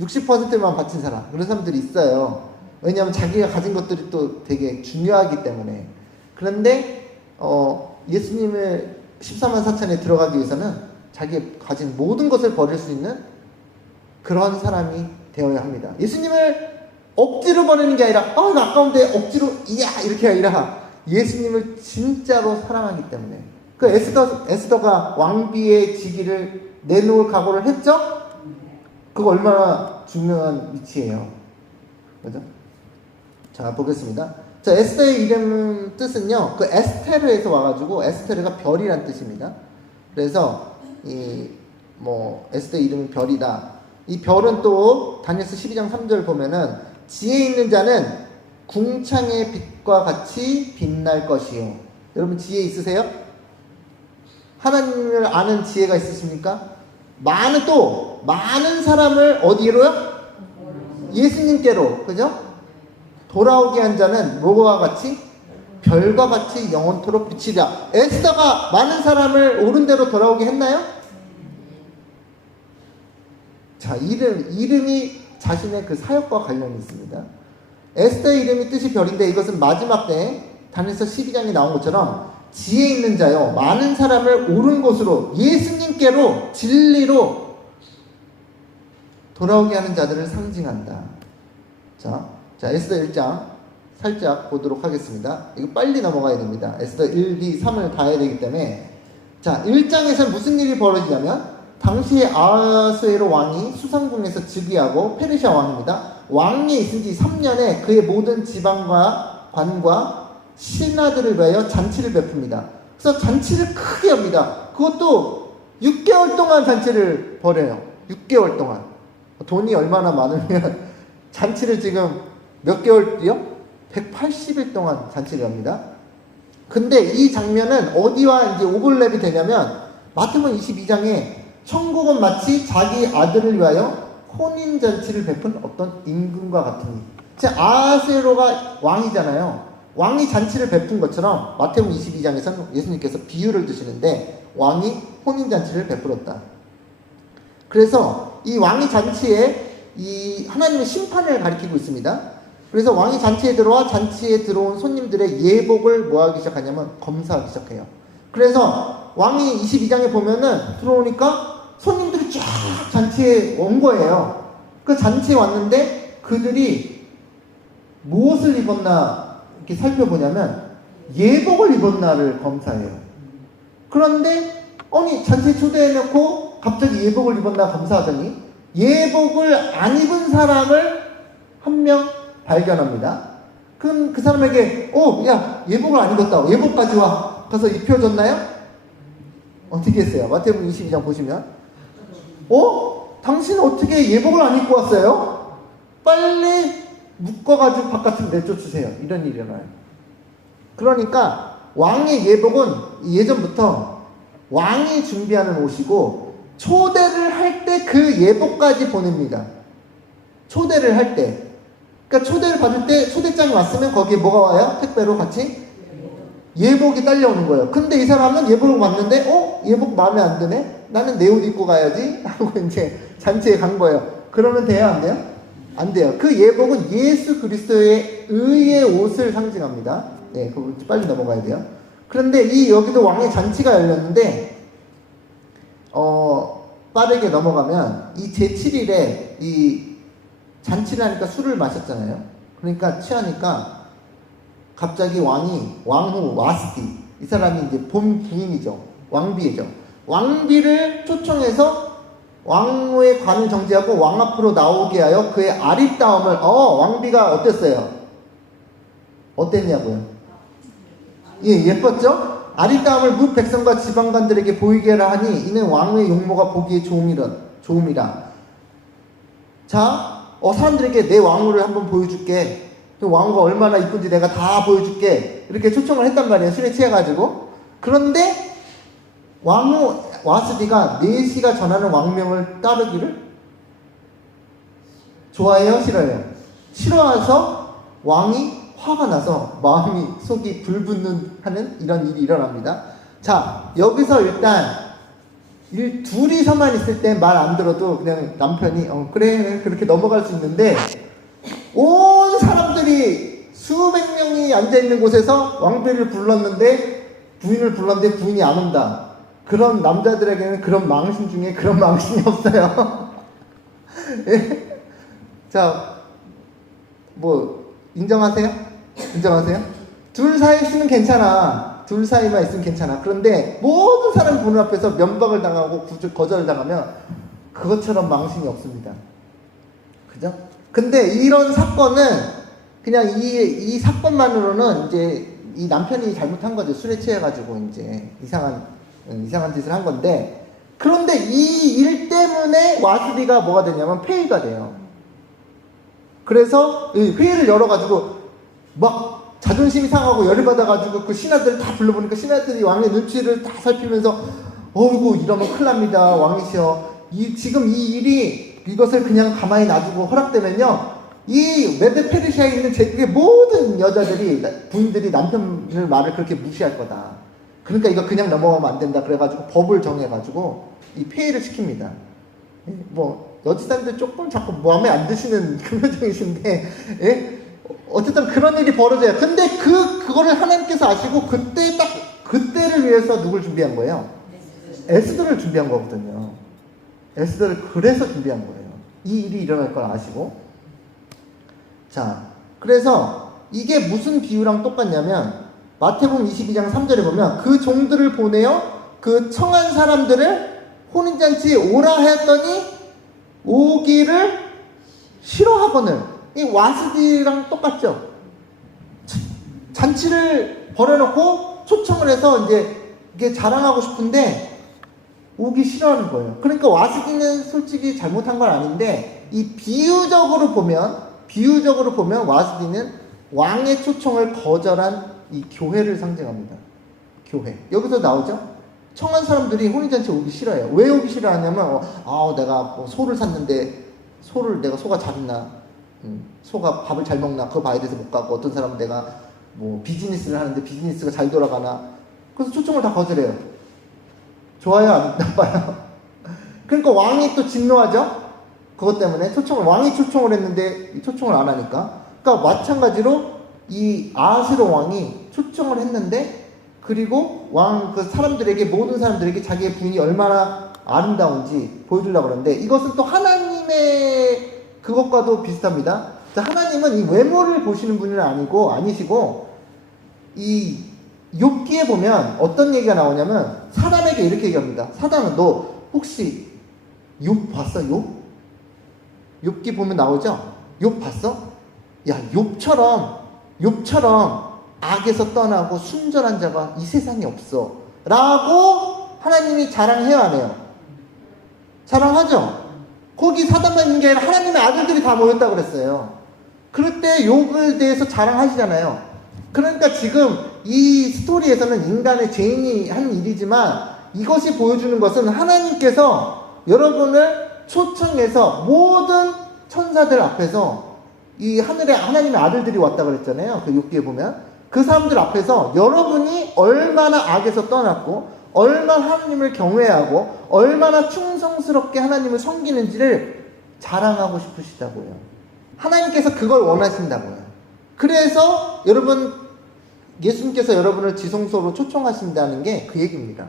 60%만 바친 사람, 그런 사람들이 있어요. 왜냐하면 자기가 가진 것들이 또 되게 중요하기 때문에. 그런데 예수님을 14만 4천에 들어가기 위해서는 자기가 가진 모든 것을 버릴 수 있는 그런 사람이 되어야 합니다. 예수님을 억지로 버리는 게 아니라 이거 아까운데 억지로 이야 이렇게 아니라 예수님을 진짜로 사랑하기 때문에. 그 에스더가 왕비의 직위를 내놓을 각오를 했죠? 그거 얼마나 중요한 위치예요. 그죠? 자, 보겠습니다. 자, 에스더의 이름 뜻은요, 그 에스테르에서 와가지고, 에스테르가 별이란 뜻입니다. 그래서, 에스더의 이름은 별이다. 이 별은 또, 다니엘서 12장 3절 보면은, 지혜 있는 자는 궁창의 빛과 같이 빛날 것이요. 여러분, 지혜 있으세요? 하나님을 아는 지혜가 있으십니까? 많은 사람을 어디로요? 예수님께로, 그죠? 돌아오게 한 자는 뭐와 같이? 별과 같이 영원토록 비치리라. 에스더가 많은 사람을 옳은 대로 돌아오게 했나요? 자, 이름이 자신의 그 사역과 관련이 있습니다. 에스더의 이름이 뜻이 별인데 이것은 마지막 때 다니엘서 12장에 나온 것처럼 지혜 있는 자요, 많은 사람을 옳은 곳으로 예수님께로 진리로 돌아오게 하는 자들을 상징한다. 자, 에스더 1장 살짝 보도록 하겠습니다. 이거 빨리 넘어가야 됩니다. 에스더 1, 2, 3을 다 해야 되기 때문에. 자, 1장에서 무슨 일이 벌어지냐면 당시에 아하수에로 왕이 수상궁에서 즉위하고 페르시아 왕입니다. 왕이 있은 지 3년에 그의 모든 지방과 관과 신하들을 위하여 잔치를 베풉니다. 그래서 잔치를 크게 합니다. 그것도 6개월 동안 잔치를 벌여요. 6개월 동안. 돈이 얼마나 많으면 잔치를 지금 몇 개월이요? 180일 동안 잔치를 합니다. 근데 이 장면은 어디와 이제 오버랩이 되냐면 마태복음 22장에 천국은 마치 자기 아들을 위하여 혼인잔치를 베푼 어떤 임금과 같으니. 아하수에로가 왕이잖아요. 왕이 잔치를 베푼 것처럼 마태복음 22장에서는 예수님께서 비유를 드시는데 왕이 혼인잔치를 베풀었다. 그래서 이 왕이 잔치에 이 하나님의 심판을 가리키고 있습니다. 그래서 왕이 잔치에 들어와 잔치에 들어온 손님들의 예복을 뭐 하기 시작하냐면 검사하기 시작해요. 그래서 왕이 22장에 보면은 들어오니까 손님들이 쫙 잔치에 온 거예요. 그 잔치에 왔는데 그들이 무엇을 입었나 이렇게 살펴보냐면 예복을 입었나를 검사해요. 그런데 아니 잔치에 초대해놓고 갑자기 예복을 입었나 검사하더니 예복을 안 입은 사람을 한 명 발견합니다. 그럼 그 사람에게 야 예복을 안 입었다. 예복까지 와. 가서 입혀줬나요? 어떻게 했어요? 마태복음 22장 보시면 당신 어떻게 예복을 안 입고 왔어요? 빨리 묶어가지고 바깥으로 내쫓으세요. 이런 일이 일어나요. 그러니까 왕의 예복은 예전부터 왕이 준비하는 옷이고 초대를 할 때 그 예복까지 보냅니다. 초대를 할 때. 그러니까 초대를 받을 때 초대장이 왔으면 거기에 뭐가 와요? 택배로 같이? 예복이 딸려오는 거예요. 근데 이 사람은 예복을 봤는데 예복 마음에 안 드네? 나는 내 옷 입고 가야지 하고 이제 잔치에 간 거예요. 그러면 돼요? 안 돼요? 안 돼요. 그 예복은 예수 그리스도의 의의 옷을 상징합니다. 네, 그거 빨리 넘어가야 돼요. 그런데 여기도 왕의 잔치가 열렸는데 빠르게 넘어가면 이 제7일에 이 잔치를 하니까 술을 마셨잖아요. 그러니까 취하니까 갑자기 왕후 와스티, 이 사람이 이제 본 부인이죠. 왕비죠. 왕비를 초청해서 왕후의 관을 정지하고 왕 앞으로 나오게 하여 그의 아리따움을 왕비가 어땠어요? 어땠냐고요? 예뻤죠? 아리따움을 무 백성과 지방관들에게 보이게 하라 하니 이는 왕의 용모가 보기에 좋음이라. 자, 사람들에게 내 왕후를 한번 보여줄게. 그 왕후가 얼마나 이쁜지 내가 다 보여줄게. 이렇게 초청을 했단 말이에요. 술에 취해가지고. 그런데 왕후 와스디가 내시가 전하는 왕명을 따르기를 좋아해요? 싫어해요? 싫어해서 왕이 화가 나서 마음이 속이 불붙는 하는 이런 일이 일어납니다. 자, 여기서 일단 둘이서만 있을 때 말 안 들어도 그냥 남편이 그래 그렇게 넘어갈 수 있는데 온 사람들이 수백 명이 앉아있는 곳에서 왕비를 불렀는데 부인이 안 온다. 그런 남자들에게는 그런 망신 중에 그런 망신이 없어요. 예? 자, 인정하세요? 둘 사이 있으면 괜찮아. 둘 사이만 있으면 괜찮아. 그런데 모든 사람 보는 앞에서 면박을 당하고 거절을 당하면 그것처럼 망신이 없습니다. 그죠? 근데 이런 사건은 그냥 이 사건만으로는 이제 이 남편이 잘못한 거죠. 술에 취해가지고 이제 이상한 짓을 한 건데, 그런데 이 일 때문에 와스비가 뭐가 되냐면 폐위가 돼요. 그래서 회의를 열어가지고 막 자존심이 상하고 열이 받아가지고 그 신하들을 다 불러보니까 신하들이 왕의 눈치를 다 살피면서 어이구 이러면 큰일 납니다. 왕이시여. 지금 이 일이 이것을 그냥 가만히 놔두고 허락되면요, 이 메데 페르시아에 있는 제국의 모든 여자들이 부인들이 남편을 말을 그렇게 무시할 거다. 그러니까 이거 그냥 넘어가면 안 된다. 그래가지고 법을 정해가지고 이 폐위를 시킵니다. 뭐 여지사님들 조금 자꾸 마음에 안 드시는 그 표정이신데, 예? 어쨌든 그런 일이 벌어져요. 근데 그거를 하나님께서 아시고 그때를 위해서 누굴 준비한 거예요? 에스더를 준비한 거거든요. 에스더를 그래서 준비한 거예요. 이 일이 일어날 걸 아시고. 자, 그래서 이게 무슨 비유랑 똑같냐면 마태복음 22장 3절에 보면 그 종들을 보내어 그 청한 사람들을 혼인잔치에 오라 하였더니 오기를 싫어하거늘. 이 와스디랑 똑같죠. 잔치를 벌여놓고 초청을 해서 이제 이게 자랑하고 싶은데 오기 싫어하는 거예요. 그러니까 와스디는 솔직히 잘못한 건 아닌데, 이 비유적으로 보면 와스디는 왕의 초청을 거절한 이 교회를 상징합니다. 교회. 여기서 나오죠? 청한 사람들이 혼인잔치 오기 싫어해요. 왜 오기 싫어하냐면, 내가 뭐 소를 샀는데, 내가 소가 잘 있나? 소가 밥을 잘 먹나? 그거 봐야 돼서 못 가고, 어떤 사람은 내가 뭐 비즈니스를 하는데 비즈니스가 잘 돌아가나? 그래서 초청을 다 거절해요. 좋아요? 안 나빠요? 그러니까 왕이 또 진노하죠? 그것 때문에 왕이 초청을 했는데 초청을 안 하니까. 그러니까 마찬가지로 이 아하스로 왕이 초청을 했는데, 그리고 모든 사람들에게 자기의 부인이 얼마나 아름다운지 보여주려고 그러는데, 이것은 또 하나님의 그것과도 비슷합니다. 하나님은 이 외모를 보시는 분은 아니시고, 이 욥기에 보면 어떤 얘기가 나오냐면 사단에게 이렇게 얘기합니다. 사단은 너 혹시 욥 봤어? 욥기 보면 나오죠? 욥 봤어? 야, 욥처럼 악에서 떠나고 순전한 자가 이 세상에 없어 라고 하나님이 자랑해요, 안 해요? 자랑하죠? 거기 사단만 있는 게 아니라 하나님의 아들들이 다 모였다고 그랬어요. 그럴 때 욥에 대해서 자랑하시잖아요. 그러니까 지금 이 스토리에서는 인간의 죄인이 한 일이지만, 이것이 보여주는 것은 하나님께서 여러분을 초청해서 모든 천사들 앞에서, 이 하늘에 하나님의 아들들이 왔다고 그랬잖아요. 그 욥기에 보면 그 사람들 앞에서 여러분이 얼마나 악에서 떠났고 얼마나 하나님을 경외하고 얼마나 충성스럽게 하나님을 섬기는지를 자랑하고 싶으시다고요. 하나님께서 그걸 원하신다고요. 그래서 예수님께서 여러분을 지성소로 초청하신다는 게 그 얘기입니다.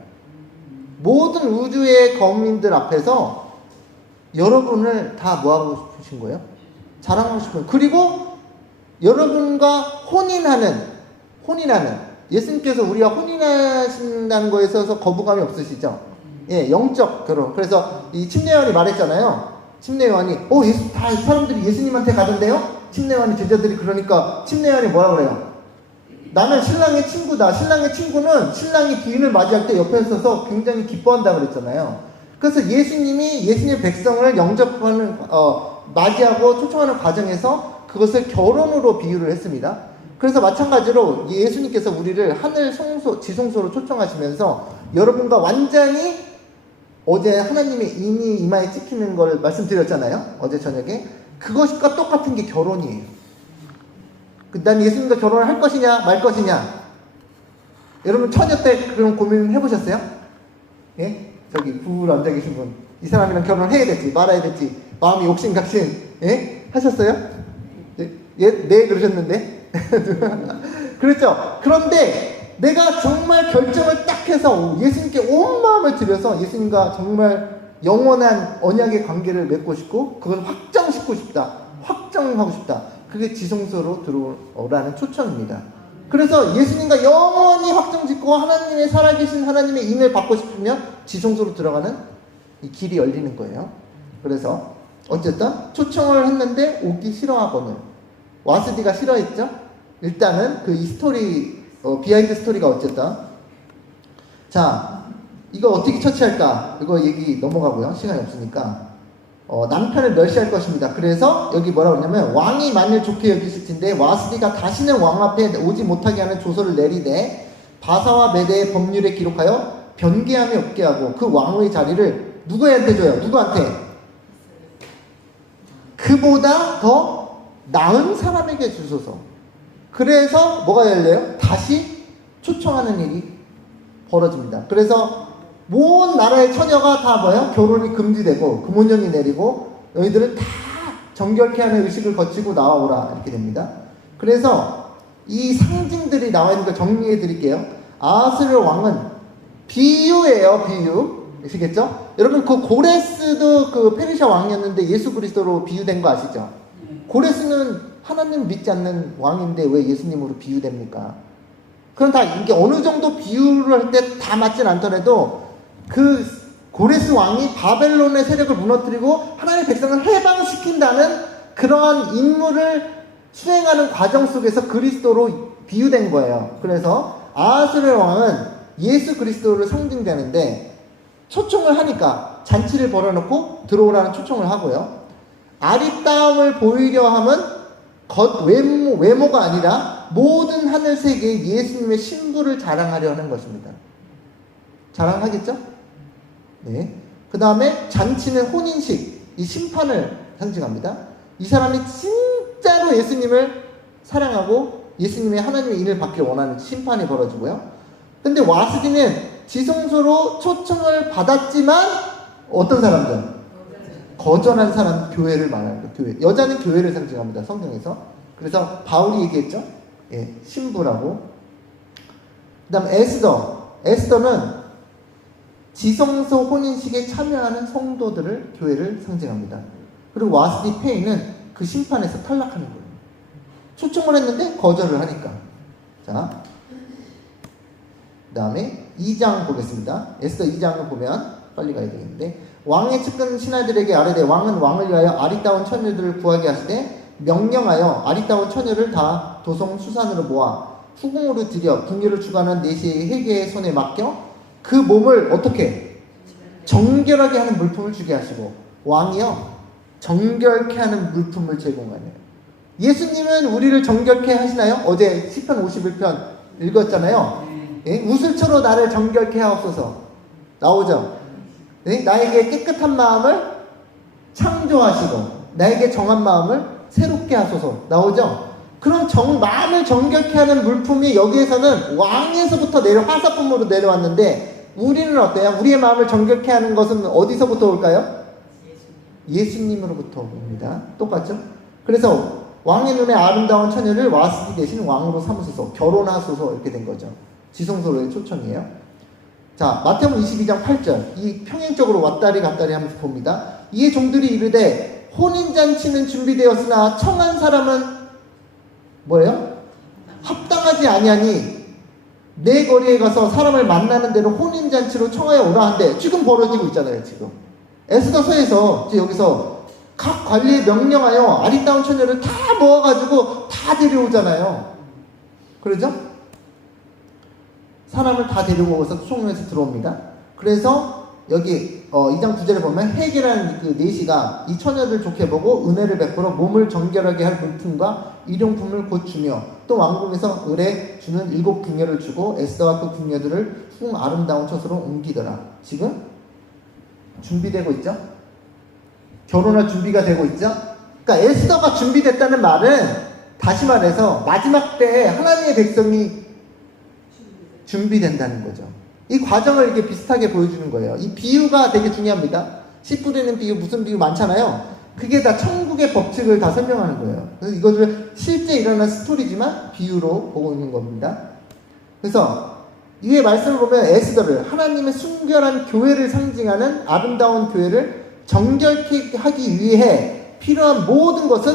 모든 우주의 거민들 앞에서 여러분을 다 뭐하고 싶으신 거예요? 자랑하고 싶은. 그리고 여러분과 혼인하는 예수님께서 우리가 혼인하신다는 거에 있어서 거부감이 없으시죠? 예, 영적 결혼. 그래서 이 침례요한이 말했잖아요. 침례요한이 다 사람들이 예수님한테 가던데요? 침례요한이 제자들이. 그러니까 침례요한이 뭐라 그래요? 나는 신랑의 친구다. 신랑의 친구는 신랑이 부인을 맞이할 때 옆에 서서 굉장히 기뻐한다 그랬잖아요. 그래서 예수님의 백성을 영접하는 맞이하고 초청하는 과정에서 그것을 결혼으로 비유를 했습니다. 그래서 마찬가지로 예수님께서 우리를 하늘 지성소로 초청하시면서 여러분과 완전히, 어제 하나님의 인이 이마에 찍히는 걸 말씀드렸잖아요. 어제 저녁에. 그것과 똑같은 게 결혼이에요. 난 예수님과 결혼을 할 것이냐 말 것이냐. 여러분 처녀 때 그런 고민 해보셨어요? 예? 저기 부부로 앉아 계신 분, 이 사람이랑 결혼해야 될지 말아야 될지 마음이 옥신각신, 예? 하셨어요? 네 그러셨는데. 그렇죠. 그런데 내가 정말 결정을 딱 해서 예수님께 온 마음을 들여서 예수님과 정말 영원한 언약의 관계를 맺고 싶고 그걸 확정하고 싶다. 그게 지성소로 들어오라는 초청입니다. 그래서 예수님과 영원히 확정짓고 하나님의 살아계신 하나님의 인을 받고 싶으면 지성소로 들어가는 이 길이 열리는 거예요. 그래서 어쨌든 초청을 했는데 오기 싫어하거늘. 와스디가 싫어했죠? 일단은 그 이 스토리, 비하인드 스토리가 어쨌든. 자, 이거 어떻게 처치할까? 이거 얘기 넘어가고요. 시간이 없으니까. 남편을 멸시할 것입니다. 그래서 여기 뭐라고 그러냐면 왕이 만일 좋게 여기실 텐데 와스디가 다시는 왕 앞에 오지 못하게 하는 조서를 내리되 바사와 메대의 법률에 기록하여 변개함이 없게 하고 그 왕의 자리를 누구한테 줘요? 누구한테? 그보다 더 나은 사람에게 주소서. 그래서 뭐가 열려요? 다시 초청하는 일이 벌어집니다. 그래서 모든 나라의 처녀가 다 뭐예요? 결혼이 금지되고 금혼령이 내리고 너희들은 다 정결케 하는 의식을 거치고 나와오라 이렇게 됩니다. 그래서 이 상징들이 나와 있는 걸 정리해 드릴게요. 아하스르 왕은 비유예요. 비유. 아시겠죠? 여러분 그 고레스도 그 페르시아 왕이었는데 예수 그리스도로 비유된 거 아시죠? 고레스는 하나님 믿지 않는 왕인데 왜 예수님으로 비유됩니까? 그럼 다 이게 어느 정도 비유를 할 때 다 맞진 않더라도 그 고레스 왕이 바벨론의 세력을 무너뜨리고 하나님의 백성을 해방시킨다는 그러한 임무를 수행하는 과정 속에서 그리스도로 비유된 거예요. 그래서 아하스르 왕은 예수 그리스도를 상징되는데 초청을 하니까 잔치를 벌여놓고 들어오라는 초청을 하고요. 아리따움을 보이려 함은 외모가 아니라 모든 하늘 세계에 예수님의 신부를 자랑하려 하는 것입니다. 자랑하겠죠? 네. 그 다음에 잔치는 혼인식, 이 심판을 상징합니다. 이 사람이 진짜로 예수님을 사랑하고 예수님의 하나님의 인을 받기를 원하는 심판이 벌어지고요. 근데 와스디는 지성소로 초청을 받았지만 어떤 사람들? 거절한 사람 교회를 말하는 거예요. 교회. 여자는 교회를 상징합니다. 성경에서. 그래서 바울이 얘기했죠. 예, 신부라고. 그 다음 에스더는 지성소 혼인식에 참여하는 성도들을 교회를 상징합니다. 그리고 와스디 페이는 그 심판에서 탈락하는 거예요. 초청을 했는데 거절을 하니까. 자, 그 다음에 2장 보겠습니다. 에스더 2장을 보면 빨리 가야 되겠는데 왕의 측근 신하들에게 아뢰되 왕은 왕을 위하여 아리따운 처녀들을 구하게 하시되 명령하여 아리따운 처녀를 다 도성 수산으로 모아 후궁으로 들여 궁녀를 추구하는 내시의 회계의 손에 맡겨 그 몸을 어떻게 정결하게 하는 물품을 주게 하시고 왕이요 정결케 하는 물품을 제공하네요. 예수님은 우리를 정결케 하시나요? 어제 시편 51편 읽었잖아요. 예? 우슬초로 나를 정결케 하옵소서 나오죠. 예? 나에게 깨끗한 마음을 창조하시고 나에게 정한 마음을 새롭게 하소서 나오죠. 그런 마음을 정결케 하는 물품이 여기에서는 왕에서부터 화사품으로 내려왔는데 우리는 어때요? 우리의 마음을 정결케 하는 것은 어디서부터 올까요? 예수님으로부터 옵니다. 똑같죠? 그래서 왕의 눈에 아름다운 처녀를 와스디 대신 왕으로 삼으소서 결혼하소서 이렇게 된 거죠. 지성소로의 초청이에요. 자, 마태복음 22장 8절 이 평행적으로 왔다리 갔다리 하면서 봅니다. 이에 종들이 이르되 혼인잔치는 준비되었으나 청한 사람은 뭐예요? 합당하지 아니하니 내 거리에 가서 사람을 만나는 대로 혼인잔치로 청하여 오라 한데 지금 벌어지고 있잖아요. 지금 에스더서에서 여기서 각 관리에 명령하여 아리따운 처녀를 다 모아가지고 다 데려오잖아요. 그러죠? 사람을 다 데리고 오서 총회에서 들어옵니다. 그래서 여기 2장 9절에 보면 헤게라는 그 내시가 이 처녀들 좋게 보고 은혜를 베풀어 몸을 정결하게 할 물품과 일용품을 곧 주며 또 왕궁에서 을에 주는 7 궁녀를 주고 에스더와 그 궁녀들을 흉 아름다운 처소로 옮기더라. 지금 준비되고 있죠? 결혼할 준비가 되고 있죠? 그러니까 에스더가 준비됐다는 말은 다시 말해서 마지막 때에 하나님의 백성이 준비된다는 거죠. 이 과정을 이렇게 비슷하게 보여주는 거예요. 이 비유가 되게 중요합니다. 씨 뿌리는 비유, 무슨 비유 많잖아요. 그게 다 천국의 법칙을 다 설명하는 거예요. 그래서 이것을 실제 일어난 스토리지만 비유로 보고 있는 겁니다. 그래서 이의 말씀을 보면 에스더를 하나님의 순결한 교회를 상징하는 아름다운 교회를 정결케 하기 위해 필요한 모든 것은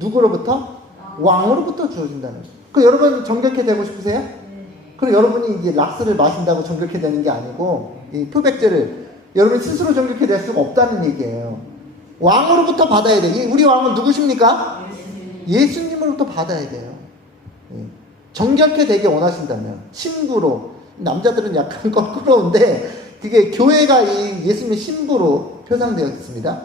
누구로부터? 왕으로부터 주어진다는 거예요. 그 여러분 정결케 되고 싶으세요? 그리고 여러분이 이제 락스를 마신다고 정결케 되는 게 아니고 이 표백제를 여러분이 스스로 정결케 될 수가 없다는 얘기예요. 왕으로부터 받아야 돼. 우리 왕은 누구십니까? 예수님으로부터 받아야 돼요. 예. 정결케 되게 원하신다면 신부로, 남자들은 약간 거꾸로운데 그게 교회가 이 예수님의 신부로 표상되어 있습니다.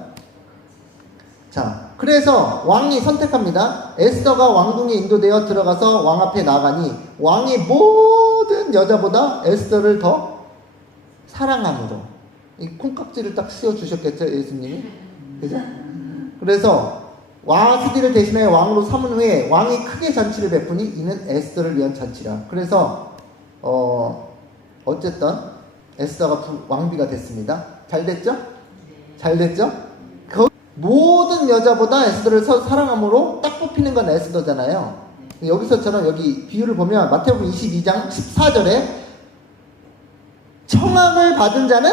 자, 그래서 왕이 선택합니다. 에스더가 왕궁에 인도되어 들어가서 왕 앞에 나가니 왕이 모든 여자보다 에스더를 더 사랑함으로, 이 콩깍지를 딱 씌워주셨겠죠, 예수님이? 그죠? 그래서 와스디를 대신하여 왕으로 삼은 후에 왕이 크게 잔치를 베푸니 이는 에스더를 위한 잔치라. 그래서 어쨌든 에스더가 왕비가 됐습니다. 잘 됐죠? 잘 됐죠? 모든 여자보다 에스더를 사랑함으로 딱 뽑히는 건 에스더잖아요. 여기서처럼 여기 비유를 보면 마태복음 22장 14절에 청함을 받은 자는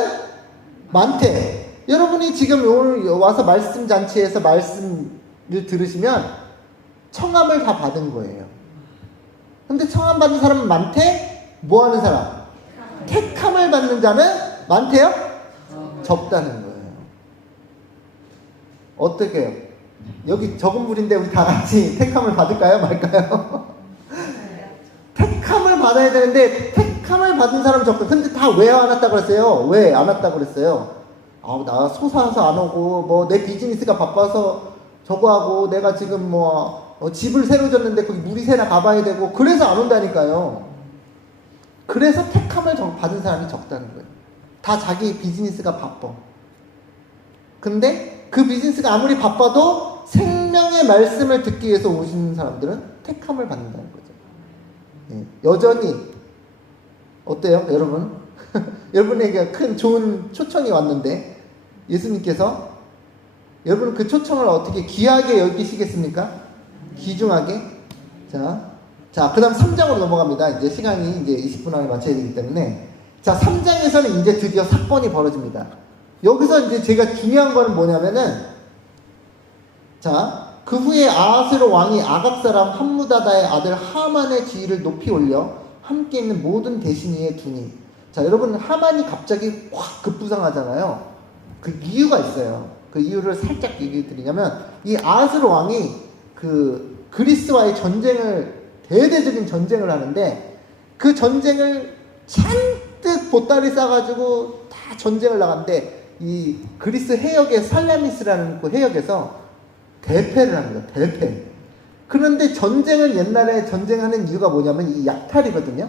많대. 여러분이 지금 오늘 와서 말씀 잔치에서 말씀을 들으시면 청함을 다 받은 거예요. 근데 청함 받은 사람은 많대? 뭐 하는 사람? 택함을 받는 자는 많대요? 적다는 거예요. 어떻게 해요? 여기 적은 물인데 우리 다 같이 택함을 받을까요? 말까요? 택함을 받아야 되는데 택함을 받은 사람 적고, 근데 다 왜 안 왔다고 그랬어요? 왜 안 왔다고 그랬어요? 나 소사서 안 오고 뭐 내 비즈니스가 바빠서 저거 하고 내가 지금 뭐 집을 새로 졌는데 거기 물이 새나 가봐야 되고 그래서 안 온다니까요. 그래서 택함을 받은 사람이 적다는 거예요. 다 자기 비즈니스가 바빠. 근데 그 비즈니스가 아무리 바빠도 생명의 말씀을 듣기 위해서 오시는 사람들은 택함을 받는다는 거죠. 예, 여전히 어때요, 여러분? 여러분에게 큰 좋은 초청이 왔는데 예수님께서 여러분 그 초청을 어떻게 귀하게 여기시겠습니까? 귀중하게. 자, 그 다음 3장으로 넘어갑니다. 이제 시간이 이제 20분 안에 맞춰야 되기 때문에. 자, 3장에서는 이제 드디어 사건이 벌어집니다. 여기서 이제 제가 중요한 거는 뭐냐면은, 자, 그 후에 아하스로 왕이 아각 사람 함무다다의 아들 하만의 지위를 높이 올려 함께 있는 모든 대신위에 두니. 자, 여러분, 하만이 갑자기 확 급부상하잖아요. 그 이유가 있어요. 그 이유를 살짝 얘기 드리냐면, 이 아하스로 왕이 그 그리스와의 대대적인 전쟁을 하는데, 그 전쟁을 잔뜩 보따리 싸가지고 다 전쟁을 나갔는데, 이 그리스 해역의 살라미스라는 그 해역에서 대패를 합니다. 대패. 그런데 전쟁은 옛날에 전쟁하는 이유가 뭐냐면 이 약탈이거든요.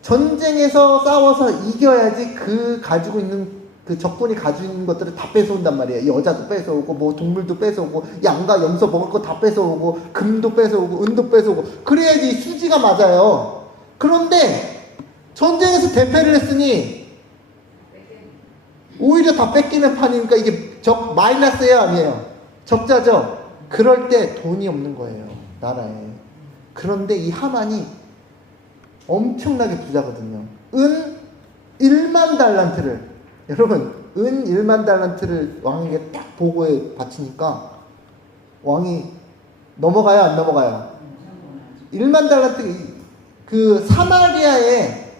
전쟁에서 싸워서 이겨야지 그 가지고 있는 그 적군이 가지고 있는 것들을 다 뺏어온단 말이에요. 여자도 뺏어오고 뭐 동물도 뺏어오고 양과 염소 먹을 거 다 뺏어오고 금도 뺏어오고 은도 뺏어오고 그래야지 수지가 맞아요. 그런데 전쟁에서 대패를 했으니 오히려 다 뺏기는 판이니까 이게 마이너스예요, 아니에요? 적자죠? 그럴 때 돈이 없는 거예요, 나라에. 그런데 이 하만이 엄청나게 부자거든요. 은 1만 달란트를, 여러분, 은 1만 달란트를 왕에게 딱 보고에 바치니까 왕이 넘어가요, 안 넘어가요? 1만 달란트, 그 사마리아에,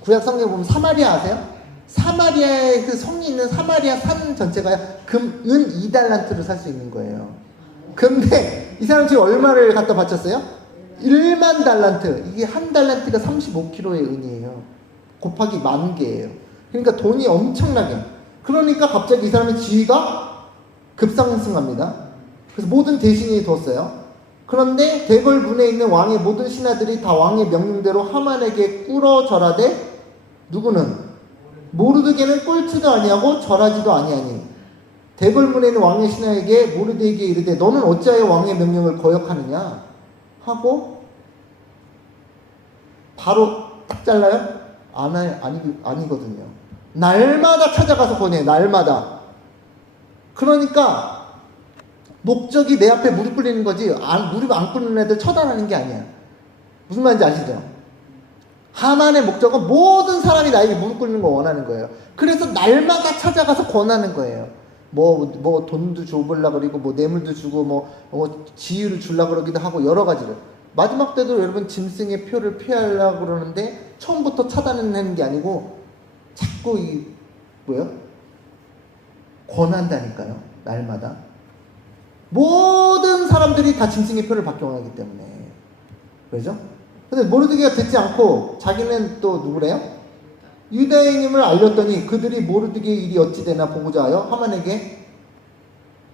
구약 성경에 보면 사마리아 아세요? 사마리아에 그 성이 있는 사마리아 산 전체가 은 2달란트로 살 수 있는 거예요. 근데 이 사람 지금 얼마를 갖다 바쳤어요? 1만 달란트. 이게 한 달란트가 35kg의 은이에요. 곱하기 10,000개예요. 그러니까 돈이 엄청나게. 그러니까 갑자기 이 사람의 지위가 급상승합니다. 그래서 모든 대신이 뒀어요. 그런데 대궐 문에 있는 왕의 모든 신하들이 다 왕의 명령대로 하만에게 꿇어 절하되 누구는 모르드게는 꼴지도 아니하고 절하지도 아니하니 대궐문에 있는 왕의 신하에게 모르드게에게 이르되 너는 어찌하여 왕의 명령을 거역하느냐 하고 바로 딱 잘라요? 아니거든요. 날마다 찾아가서 보내요. 날마다. 그러니까 목적이 내 앞에 무릎 꿇리는 거지 무릎 안 꿇는 애들 처단하는 게 아니야. 무슨 말인지 아시죠? 하만의 목적은 모든 사람이 나에게 무릎 꿇는 거 원하는 거예요. 그래서 날마다 찾아가서 권하는 거예요. 뭐 돈도 줘보려고 그러고 뭐 뇌물도 주고 뭐 지위를 주려고 그러기도 하고 여러 가지를. 마지막 때도 여러분 짐승의 표를 피하려고 그러는데 처음부터 차단하는 게 아니고 자꾸 권한다니까요. 날마다. 모든 사람들이 다 짐승의 표를 받기 원하기 때문에. 그렇죠? 근데 모르드게가 듣지 않고 자기는 또 누구래요? 유다인임을 알렸더니 그들이 모르드게의 일이 어찌 되나 보고자 하여 하만에게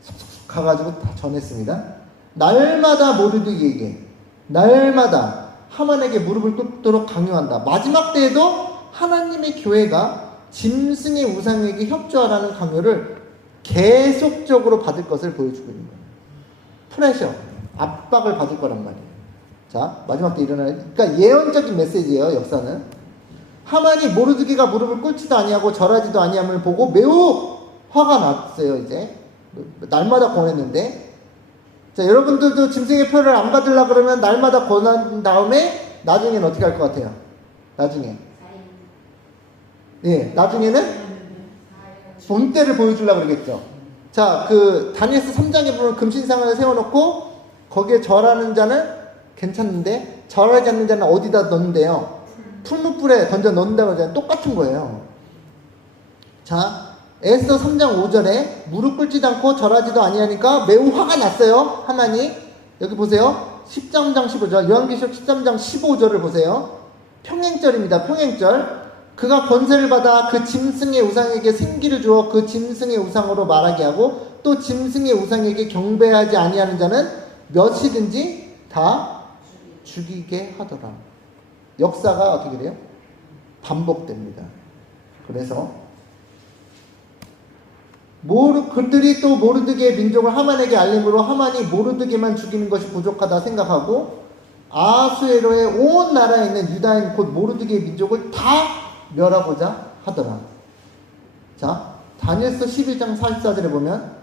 속속속 가가지고 다 전했습니다. 날마다 모르드게에게 날마다 하만에게 무릎을 꿇도록 강요한다. 마지막 때에도 하나님의 교회가 짐승의 우상에게 협조하라는 강요를 계속적으로 받을 것을 보여주고 있는 거예요. 프레셔, 압박을 받을 거란 말이에요. 자, 마지막 때 일어나는, 그러니까 예언적인 메시지예요. 역사는 하만이 모르드게가 무릎을 꿇지도 아니하고 절하지도 아니함을 보고 매우 화가 났어요. 이제 날마다 권했는데, 자, 여러분들도 짐승의 표를 안 받으려고 그러면 날마다 권한 다음에 나중에는 어떻게 할 것 같아요? 나중에는 본때를 보여주려고 그러겠죠. 자, 그 다니엘서 3장에 보면 금신상을 세워놓고 거기에 절하는 자는 괜찮은데 절하지 않는 자는 어디다 넣는데요? 풀무불에 던져 넣는다고 하잖아요. 똑같은 거예요. 자, 에스더 3장 5절에 무릎 꿇지도 않고 절하지도 아니하니까 매우 화가 났어요. 하만이. 여기 보세요. 13장 15절, 요한계시록 13장 15절을 보세요. 평행절입니다. 평행절. 그가 권세를 받아 그 짐승의 우상에게 생기를 주어 그 짐승의 우상으로 말하게 하고 또 짐승의 우상에게 경배하지 아니하는 자는 몇이든지 다 죽이게 하더라. 역사가 어떻게 돼요? 반복됩니다. 그래서 그들이 또 모르드게의 민족을 하만에게 알림으로 하만이 모르드게만 죽이는 것이 부족하다 생각하고 아수에로의 온 나라에 있는 유다인 곧 모르드게의 민족을 다 멸하고자 하더라. 자, 다니엘서 11장 44절에 보면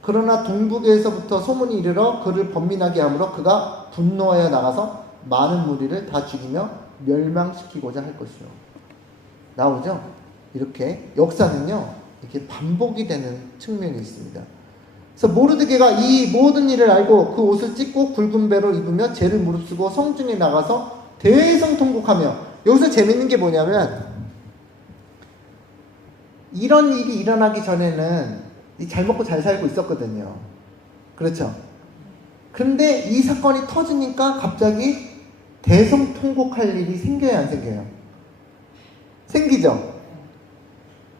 그러나 동북에서부터 소문이 이르러 그를 번민하게 하므로 그가 분노하여 나가서 많은 무리를 다 죽이며 멸망시키고자 할 것이요. 나오죠? 이렇게 역사는요, 이렇게 반복이 되는 측면이 있습니다. 그래서 모르드게가 이 모든 일을 알고 그 옷을 찢고 굵은 배로 입으며 죄를 무릅쓰고 성중에 나가서 대성통곡하며, 여기서 재밌는 게 뭐냐면 이런 일이 일어나기 전에는 잘 먹고 잘 살고 있었거든요. 그렇죠? 근데 이 사건이 터지니까 갑자기 대성통곡할 일이 생겨야 안 생겨요? 생기죠?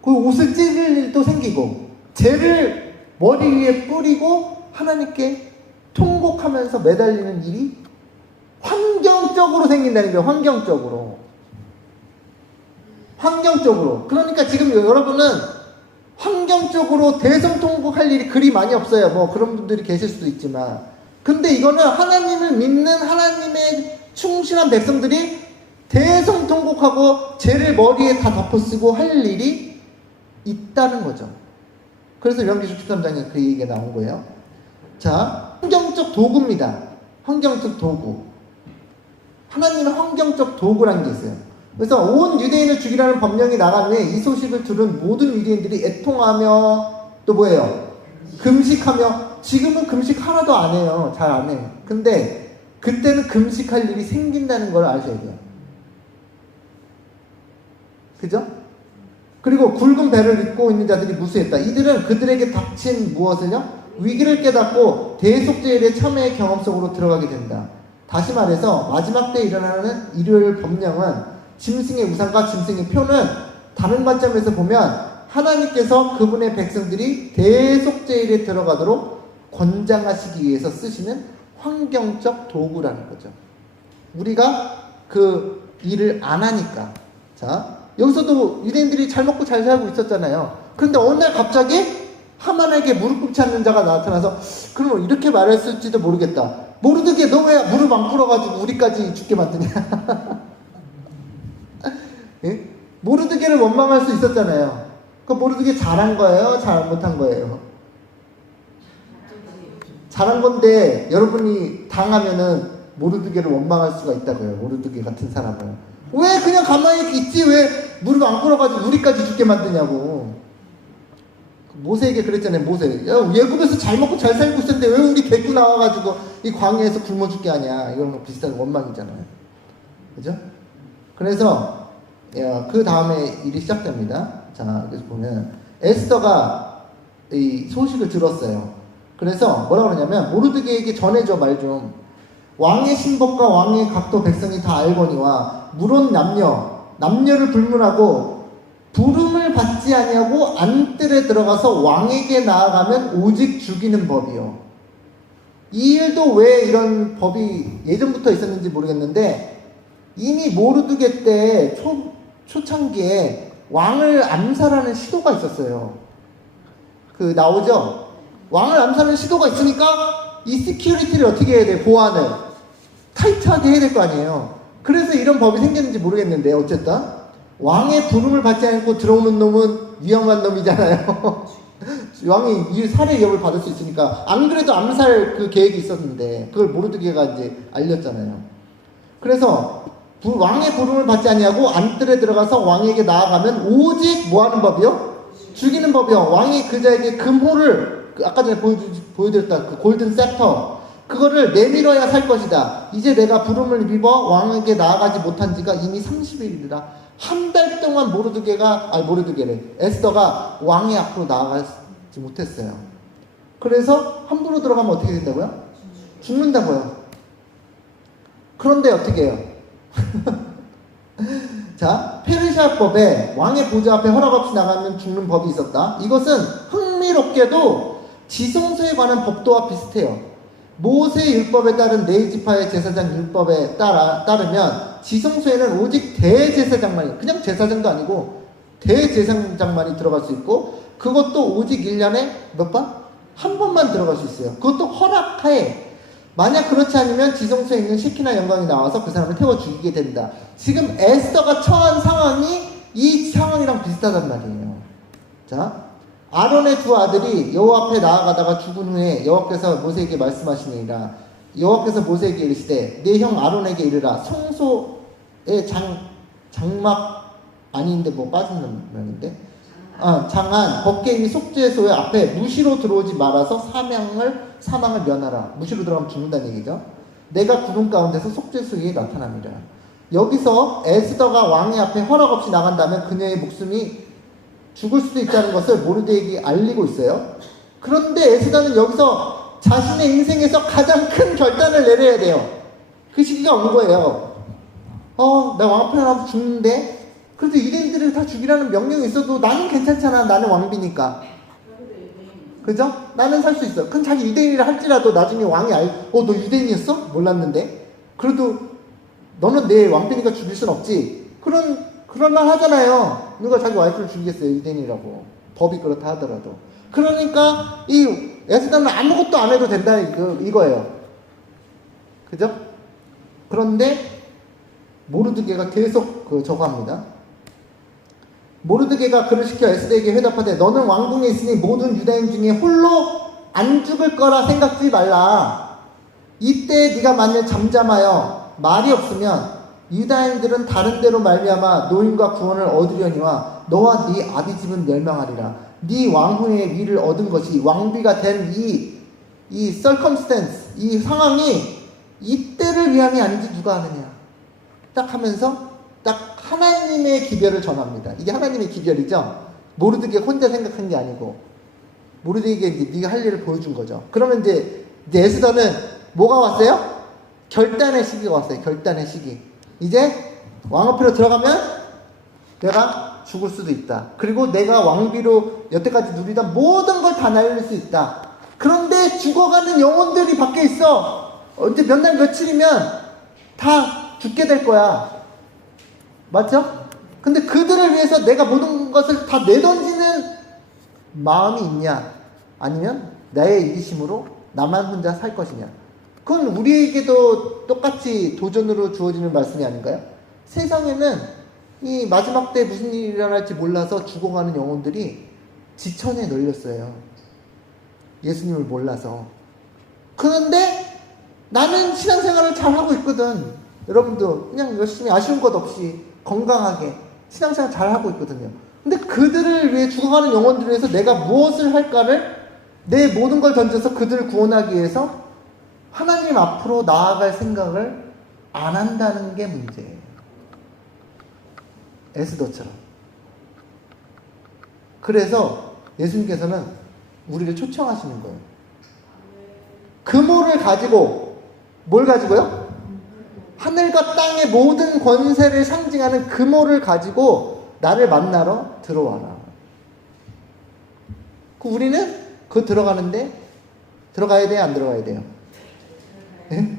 그 옷을 찢을 일도 생기고 죄를 머리 위에 뿌리고 하나님께 통곡하면서 매달리는 일이 환경적으로 생긴다는 거예요. 환경적으로. 그러니까 지금 여러분은 환경적으로 대성통곡할 일이 그리 많이 없어요. 뭐 그런 분들이 계실 수도 있지만, 근데 이거는 하나님을 믿는 하나님의 충실한 백성들이 대성통곡하고 죄를 머리에 다 덮어쓰고 할 일이 있다는 거죠. 그래서 요한계시록 13장에 그 얘기가 나온 거예요. 자, 환경적 도구입니다. 환경적 도구. 하나님은 환경적 도구라는 게 있어요. 그래서 온 유대인을 죽이라는 법령이 나간 후에 이 소식을 들은 모든 유대인들이 애통하며 또 뭐예요? 금식하며. 지금은 금식 하나도 안 해요. 잘 안 해요. 근데 그때는 금식할 일이 생긴다는 걸 아셔야 돼요. 그죠? 그리고 굵은 배를 입고 있는 자들이 무수했다. 이들은 그들에게 닥친 무엇을요? 위기를 깨닫고 대속죄일의 참회의 경험 속으로 들어가게 된다. 다시 말해서 마지막 때 일어나는 일요일 법령은 짐승의 우상과 짐승의 표는 다른 관점에서 보면 하나님께서 그분의 백성들이 대속죄일에 들어가도록 권장하시기 위해서 쓰시는 환경적 도구라는 거죠. 우리가 그 일을 안 하니까. 자, 여기서도 유대인들이 잘 먹고 잘 살고 있었잖아요. 그런데 어느 날 갑자기 하만에게 무릎 꿇지 않는 자가 나타나서, 그럼 이렇게 말했을지도 모르겠다. 모르드게 너 왜 무릎 안 꿇어가지고 우리까지 죽게 만드냐. 예? 모르드게를 원망할 수 있었잖아요. 그 모르드게 잘한 거예요? 잘못한 거예요? 잘한 건데 여러분이 당하면은 모르드게를 원망할 수가 있다고요. 모르드게 같은 사람을. 왜 그냥 가만히 있지? 왜 무릎 안 꿇어가지고 우리까지 죽게 만드냐고. 모세에게 그랬잖아요. 모세. 야, 예굽에서 잘 먹고 잘 살고 있었는데 왜 우리 데리고 나와가지고 이 광야에서 굶어 죽게 하냐. 이런 비슷한 원망이잖아요. 그죠? 그래서 그 다음에 일이 시작됩니다. 자, 그래서 보면 에스더가 이 소식을 들었어요. 그래서 뭐라 그러냐면 모르드게에게 전해줘 말 좀. 왕의 신복과 왕의 각도 백성이 다 알거니와 물론 남녀를 불문하고 부름을 받지 아니하고 안뜰에 들어가서 왕에게 나아가면 오직 죽이는 법이요. 이 일도 왜 이런 법이 예전부터 있었는지 모르겠는데 이미 모르드게 때 초창기에 왕을 암살하는 시도가 있었어요. 그 나오죠? 왕을 암살하는 시도가 있으니까 이 시큐리티를 어떻게 해야 돼? 보안을 타이트하게 해야 될 거 아니에요. 그래서 이런 법이 생겼는지 모르겠는데 어쨌든 왕의 부름을 받지 않고 들어오는 놈은 위험한 놈이잖아요. 왕이 이 살해 위협을 받을 수 있으니까. 안 그래도 암살 그 계획이 있었는데 그걸 모르드게가 이제 알렸잖아요. 그래서 왕의 부름을 받지 아니하고 안뜰에 들어가서 왕에게 나아가면 오직 뭐 하는 법이요? 죽이는 법이요. 왕이 그자에게 금호를 아까 전에 보여드렸다 그 골든 셉터 그거를 내밀어야 살 것이다. 이제 내가 부름을 입어 왕에게 나아가지 못한 지가 이미 30일이라. 한 달 동안 에스더가 왕의 앞으로 나아가지 못했어요. 그래서 함부로 들어가면 어떻게 된다고요? 죽는다고요. 그런데 어떻게 해요? 자, 페르시아법에 왕의 보좌 앞에 허락 없이 나가면 죽는 법이 있었다. 이것은 흥미롭게도 지성소에 관한 법도와 비슷해요. 모세 율법에 따른 네 지파의 제사장 율법에 따르면 지성소에는 오직 대제사장만이, 그냥 제사장도 아니고 대제사장만이 들어갈 수 있고 그것도 오직 1년에 몇 번? 한 번만 들어갈 수 있어요. 그것도 허락하에. 만약 그렇지 않으면 지성소에 있는 시키나 영광이 나와서 그 사람을 태워 죽이게 된다. 지금 에스더가 처한 상황이 이 상황이랑 비슷하단 말이에요. 자, 아론의 두 아들이 여호와 앞에 나아가다가 죽은 후에 여호와께서 모세에게 말씀하시니라. 여호와께서 모세에게 이르시되 내 형 아론에게 이르라. 성소의 장막 아닌데 뭐 빠진 면인데 장한 법궤 속죄소의 앞에 무시로 들어오지 말아서 사망을 면하라. 무시로 들어가면 죽는다는 얘기죠. 내가 구름 가운데서 속죄소에 나타납니다. 여기서 에스더가 왕의 앞에 허락 없이 나간다면 그녀의 목숨이 죽을 수도 있다는 것을 모르드게에게 알리고 있어요. 그런데 에스더는 여기서 자신의 인생에서 가장 큰 결단을 내려야 돼요. 그 시기가 온 거예요. 나 왕 앞에 나가면 죽는데 그래도 유대인들을 다 죽이라는 명령이 있어도 나는 괜찮잖아. 나는 왕비니까. 그죠? 나는 살 수 있어. 그럼 자기 유대인이라 할지라도 나중에 왕이 너 유대인이었어? 몰랐는데. 그래도 너는 내 왕비니까 죽일 순 없지. 그런 말 하잖아요. 누가 자기 와이프를 죽이겠어요? 유대인이라고. 법이 그렇다 하더라도. 그러니까 이 에스더는 아무것도 안 해도 된다 이거예요. 그죠? 그런데 모르드게가 계속 저거 합니다. 모르드게가 그를 시켜 에스더에게 회답하되 너는 왕궁에 있으니 모든 유다인 중에 홀로 안 죽을 거라 생각지 말라. 이때 네가 만일 잠잠하여 말이 없으면 유다인들은 다른 데로 말미암아 노임과 구원을 얻으려니와 너와 네 아비 집은 멸망하리라. 네 왕후의 위를 얻은 것이 왕비가 된 이 circumstance, 이 상황이 이때를 위함이 아닌지 누가 아느냐. 딱 하면서 딱 하나님의 기별을 전합니다. 이게 하나님의 기별이죠. 모르드게 혼자 생각한 게 아니고 모르드게 이제 네가 할 일을 보여준 거죠. 그러면 이제 에스더는 뭐가 왔어요? 결단의 시기가 왔어요. 결단의 시기. 이제 왕 앞으로 들어가면 내가 죽을 수도 있다. 그리고 내가 왕비로 여태까지 누리던 모든 걸 다 날릴 수 있다. 그런데 죽어가는 영혼들이 밖에 있어. 이제 몇 날 며칠이면 다 죽게 될 거야. 맞죠? 근데 그들을 위해서 내가 모든 것을 다 내던지는 마음이 있냐? 아니면 나의 이기심으로 나만 혼자 살 것이냐? 그건 우리에게도 똑같이 도전으로 주어지는 말씀이 아닌가요? 세상에는 이 마지막 때 무슨 일이 일어날지 몰라서 죽어가는 영혼들이 지천에 널렸어요. 예수님을 몰라서. 그런데 나는 신앙생활을 잘하고 있거든. 여러분도 그냥 열심히 아쉬운 것 없이 건강하게 신앙생활 잘하고 있거든요. 근데 그들을 위해 죽어가는 영혼들을 위해서 내가 무엇을 할까를 내 모든 걸 던져서 그들을 구원하기 위해서 하나님 앞으로 나아갈 생각을 안 한다는 게 문제예요. 에스더처럼. 그래서 예수님께서는 우리를 초청하시는 거예요. 금호를 가지고 뭘 가지고요? 하늘과 땅의 모든 권세를 상징하는 금호를 가지고 나를 만나러 들어와라. 우리는 그 들어가는데 들어가야 돼요? 안 들어가야 돼요? 네?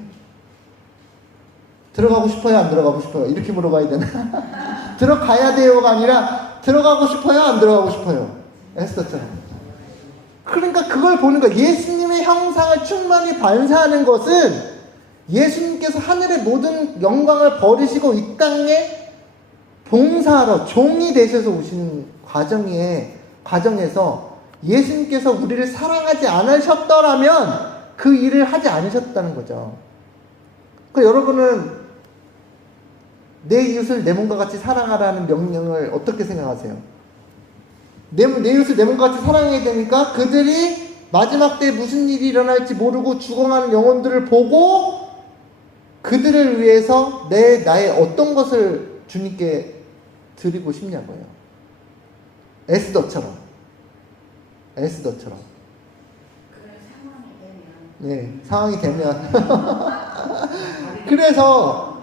들어가고 싶어요? 안 들어가고 싶어요? 이렇게 물어봐야 되나? 들어가야 돼요가 아니라 들어가고 싶어요? 안 들어가고 싶어요? 에스더처럼. 그러니까 그걸 보는 거예요. 예수님의 형상을 충만히 반사하는 것은 예수님께서 하늘의 모든 영광을 버리시고 이 땅에 봉사하러 종이 되셔서 오시는 과정에서 예수님께서 우리를 사랑하지 않으셨더라면 그 일을 하지 않으셨다는 거죠. 그러니까 여러분은 내 이웃을 내 몸과 같이 사랑하라는 명령을 어떻게 생각하세요? 내 이웃을 내 몸과 같이 사랑해야 되니까 그들이 마지막 때 무슨 일이 일어날지 모르고 죽어가는 영혼들을 보고 그들을 위해서 나의 어떤 것을 주님께 드리고 싶냐고요. 에스더처럼. 그런 상황이 되면 네, 상황이 되면. 그래서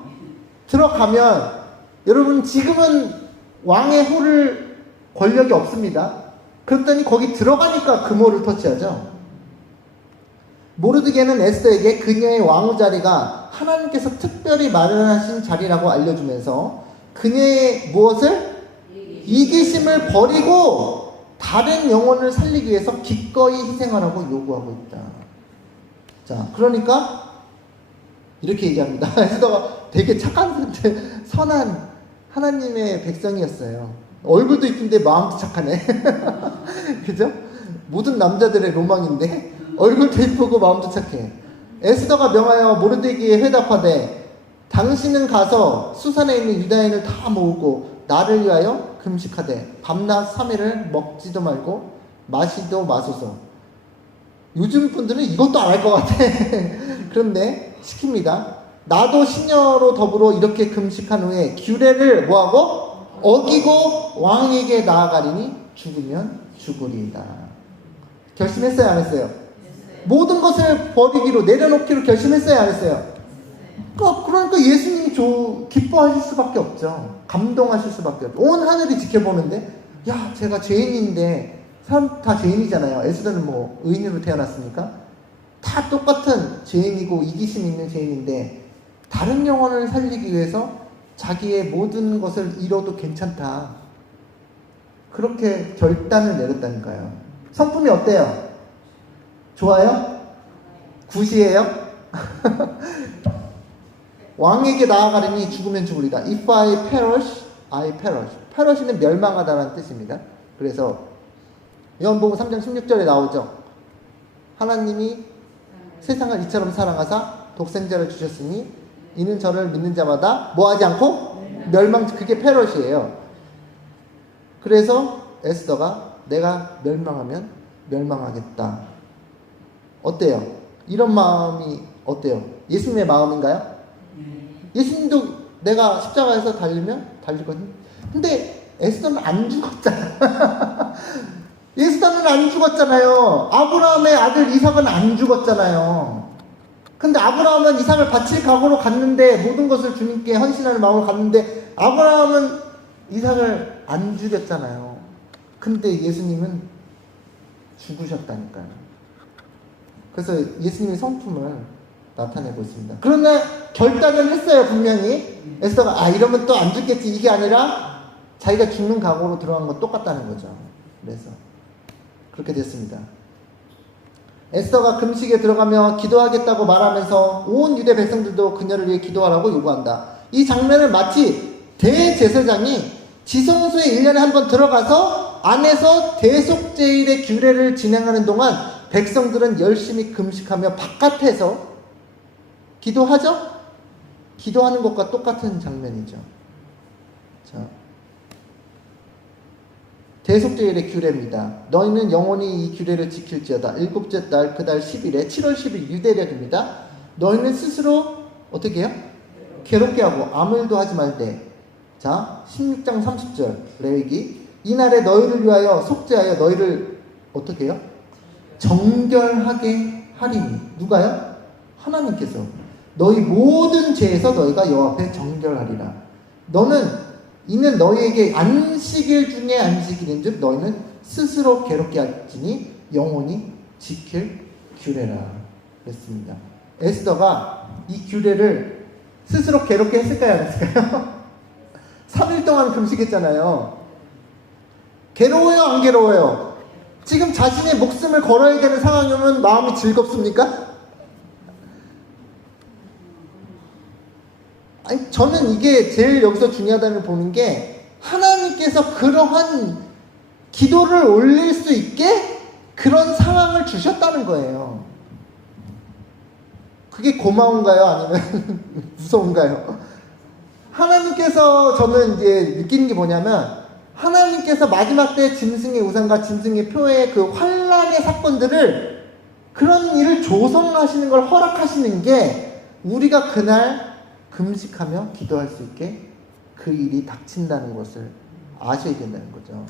들어가면 여러분 지금은 왕의 호를 권력이 없습니다. 그랬더니 거기 들어가니까 금호를 터치하죠. 모르드게는 에스더에게 그녀의 왕후 자리가 하나님께서 특별히 마련하신 자리라고 알려주면서 그녀의 무엇을? 이기심을 버리고 다른 영혼을 살리기 위해서 기꺼이 희생하라고 요구하고 있다. 자, 그러니까 이렇게 얘기합니다. 에스더가 되게 착한, 선한 하나님의 백성이었어요. 얼굴도 이쁜데 마음도 착하네. 그죠? 모든 남자들의 로망인데 얼굴도 이쁘고 마음도 착해. 에스더가 명하여 모르드게에 회답하되 당신은 가서 수산에 있는 유다인을 다 모으고 나를 위하여 금식하되 밤낮 3일을 먹지도 말고 마시도 마소서. 요즘 분들은 이것도 안 할 것 같아. 그런데 시킵니다. 나도 시녀로 더불어 이렇게 금식한 후에 규례를 뭐하고? 어기고 왕에게 나아가리니 죽으면 죽으리이다. 결심했어요? 안 했어요? 모든 것을 버리기로 내려놓기로 결심했어요? 안 했어요? 그러니까 예수님이 기뻐하실 수밖에 없죠. 감동하실 수밖에 없죠. 온 하늘이 지켜보는데 야 제가 죄인인데 사람 다 죄인이잖아요. 에스더는 뭐 의인으로 태어났으니까 다 똑같은 죄인이고 이기심 있는 죄인인데 다른 영혼을 살리기 위해서 자기의 모든 것을 잃어도 괜찮다. 그렇게 결단을 내렸다니까요. 성품이 어때요? 좋아요? 굿이에요? 왕에게 나아가리니 죽으면 죽으리다. If I perish, I perish. perish는 멸망하다라는 뜻입니다. 그래서 요한복음 3장 16절에 나오죠. 하나님이 세상을 이처럼 사랑하사 독생자를 주셨으니 이는 저를 믿는 자마다 뭐하지 않고 멸망. 그게 perish예요. 그래서 에스더가 내가 멸망하면 멸망하겠다. 어때요? 이런 마음이 어때요? 예수님의 마음인가요? 예수님도 내가 십자가에서 달리면 달리거든요. 근데 에스더는 안 죽었잖아. 에스더는 안 죽었잖아요. 아브라함의 아들 이삭은 안 죽었잖아요. 근데 아브라함은 이삭을 바칠 각오로 갔는데 모든 것을 주님께 헌신하는 마음으로 갔는데 아브라함은 이삭을 안 죽였잖아요. 근데 예수님은 죽으셨다니까요. 그래서 예수님의 성품을 나타내고 있습니다. 그러나 결단을 했어요. 분명히 에스더가 이러면 또 안 죽겠지 이게 아니라 자기가 죽는 각오로 들어간 건 똑같다는 거죠. 그래서 그렇게 됐습니다. 에스더가 금식에 들어가며 기도하겠다고 말하면서 온 유대 백성들도 그녀를 위해 기도하라고 요구한다. 이 장면을 마치 대제사장이 지성소에 1년에 한 번 들어가서 안에서 대속제일의 규례를 진행하는 동안 백성들은 열심히 금식하며 바깥에서 기도하죠? 기도하는 것과 똑같은 장면이죠. 자, 대속제일의 규례입니다. 너희는 영원히 이 규례를 지킬지어다. 일곱째 날 그 달 10일에 7월 10일 유대력입니다. 너희는 스스로 어떻게 해요? 괴롭게 하고 아무 일도 하지 말되. 자, 16장 30절 레위기. 이날에 너희를 위하여 속죄하여 너희를 어떻게 해요? 정결하게 하리니. 누가요? 하나님께서. 너희 모든 죄에서 너희가 여호와 앞에 정결하리라. 이는 너희에게 안식일 중에 안식일인 즉 너희는 스스로 괴롭게 할지니 영원히 지킬 규례라 그랬습니다. 에스더가 이 규례를 스스로 괴롭게 했을까요? 안 했을까요? 3일 동안 금식했잖아요. 괴로워요? 안 괴로워요? 지금 자신의 목숨을 걸어야 되는 상황이면 마음이 즐겁습니까? 아니, 저는 이게 제일 여기서 중요하다는 보는 게 하나님께서 그러한 기도를 올릴 수 있게 그런 상황을 주셨다는 거예요. 그게 고마운가요? 아니면 무서운가요? 하나님께서 저는 이제 느끼는 게 뭐냐면 하나님께서 마지막 때 짐승의 우상과 짐승의 표의 그 환란의 사건들을 그런 일을 조성하시는 걸 허락하시는 게 우리가 그날 금식하며 기도할 수 있게 그 일이 닥친다는 것을 아셔야 된다는 거죠.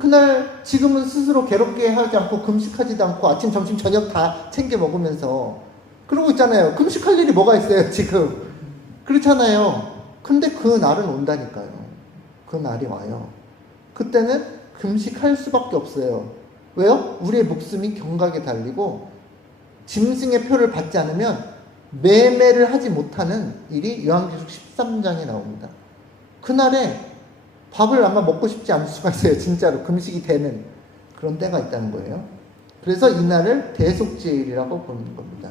그날 지금은 스스로 괴롭게 하지 않고 금식하지도 않고 아침, 점심, 저녁 다 챙겨 먹으면서 그러고 있잖아요. 금식할 일이 뭐가 있어요 지금. 그렇잖아요. 근데 그 날은 온다니까요. 그 날이 와요. 그때는 금식할 수밖에 없어요. 왜요? 우리의 목숨이 경각에 달리고 짐승의 표를 받지 않으면 매매를 하지 못하는 일이 요한계시록 13장에 나옵니다. 그날에 밥을 아마 먹고 싶지 않을 수가 있어요. 진짜로 금식이 되는 그런 때가 있다는 거예요. 그래서 이날을 대속죄일이라고 부르는 겁니다.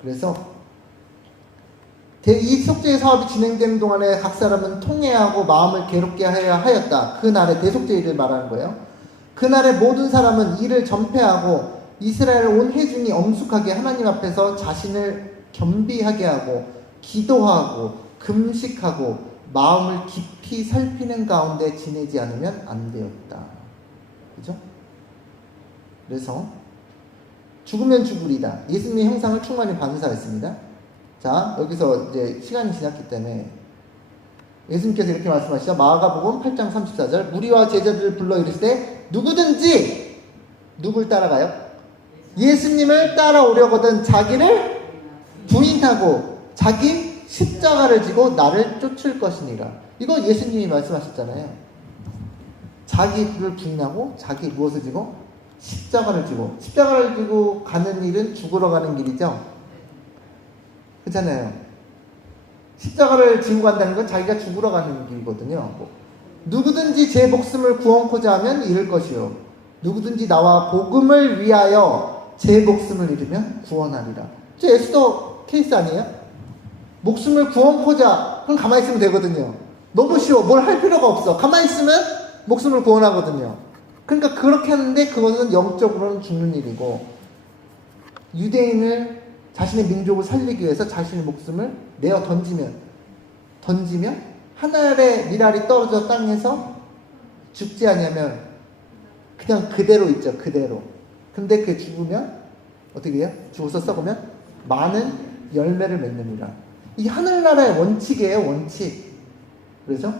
그래서 이 속죄의 사업이 진행되는 동안에 각 사람은 통회하고 마음을 괴롭게 해야 하였다. 그날의 대속죄일을 말하는 거예요. 그날에 모든 사람은 이를 전폐하고 이스라엘 온 회중이 엄숙하게 하나님 앞에서 자신을 겸비하게 하고 기도하고 금식하고 마음을 깊이 살피는 가운데 지내지 않으면 안 되었다. 그죠? 그래서 죽으면 죽으리다. 예수님의 형상을 충만히 반사했습니다. 자, 여기서 이제 시간이 지났기 때문에 예수님께서 이렇게 말씀하시죠. 마가복음 8장 34절 무리와 제자들을 불러 이르시되 누구든지 누굴 따라가요? 예수님을 따라오려거든 자기를 부인하고 자기 십자가를 지고 나를 쫓을 것이니라. 이거 예수님이 말씀하셨잖아요. 자기를 부인하고 자기 무엇을 지고? 십자가를 지고. 십자가를 지고 가는 일은 죽으러 가는 길이죠. 그렇잖아요. 십자가를 지고 간다는 건 자기가 죽으러 가는 길이거든요. 누구든지 제 목숨을 구원코자 하면 잃을 것이요 누구든지 나와 복음을 위하여 제 목숨을 잃으면 구원하리라. 저 에스더 케이스 아니에요? 목숨을 구원코자 그럼 가만히 있으면 되거든요. 너무 쉬워. 뭘 할 필요가 없어. 가만히 있으면 목숨을 구원하거든요. 그러니까 그렇게 하는데 그것은 영적으로는 죽는 일이고 유대인을 자신의 민족을 살리기 위해서 자신의 목숨을 내어 던지면 하늘의 미랄이 떨어져 땅에서 죽지 않으면 그냥 그대로 있죠. 그대로. 근데 그 죽으면 어떻게 해요? 죽어서 썩으면 많은 열매를 맺느니라. 이 하늘나라의 원칙이에요. 원칙. 그래서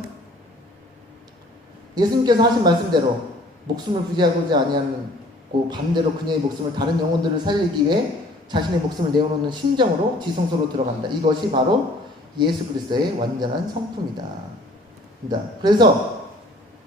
예수님께서 하신 말씀대로 목숨을 부지하고자 아니하고 반대로 그녀의 목숨을 다른 영혼들을 살리기 위해 자신의 목숨을 내어놓는 심정으로 지성소로 들어간다. 이것이 바로 예수 그리스도의 완전한 성품이다. 그래서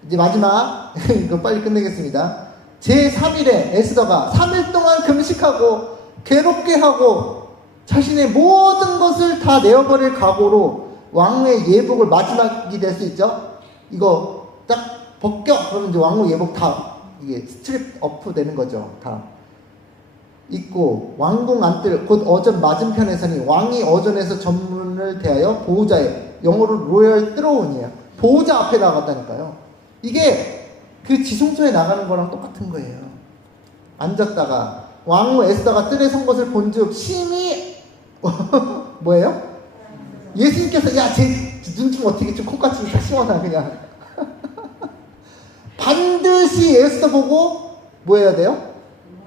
이제 마지막 이거 빨리 끝내겠습니다. 제3일에 에스더가 3일 동안 금식하고 괴롭게 하고 자신의 모든 것을 다 내어버릴 각오로 왕후의 예복을 마지막이 될 수 있죠. 이거 딱 벗겨 그러면 이제 왕후 예복 다 이게 스트립 어프 되는 거죠. 다 입고 왕궁 안뜰 곧 어전 맞은편에서니 왕이 어전에서 전문을 대하여 보호자의 영어로 로열 트론이에요. 보호자 앞에 나갔다니까요. 이게 그 지성소에 나가는 거랑 똑같은 거예요. 앉았다가 왕후 에스더가 뜰에 선 것을 본즉 심히 뭐예요? 예수님께서 야 쟤 눈 좀 어떻게 좀 콩깍지 다 씌워놔 그냥 반드시 에스더 보고 뭐 해야 돼요?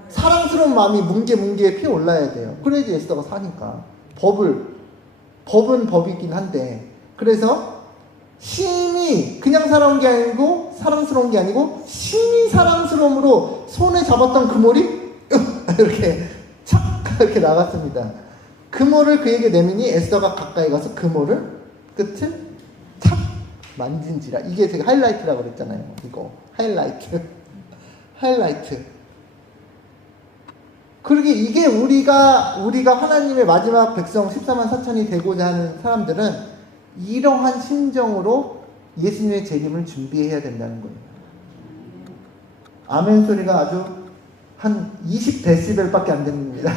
사랑스러운 마음이 뭉게뭉게 피어올라야 돼요. 그래야지 에스더가 사니까. 법은 법이긴 한데 그래서 심히 그냥 살아온 게 아니고 사랑스러운 게 아니고 신이 사랑스러움으로 손에 잡았던 그물이 이렇게 착 이렇게 나갔습니다. 그물을 그에게 내미니 에스더가 가까이 가서 그물을 끝을 탁 만진지라. 이게 제가 하이라이트라고 그랬잖아요. 이거 하이라이트. 그러게 이게 우리가 하나님의 마지막 백성 14만 4천이 되고자 하는 사람들은 이러한 심정으로 예수님의 재림을 준비해야 된다는 거예요. 아멘 소리가 아주 한 20데시벨밖에 안 됩니다.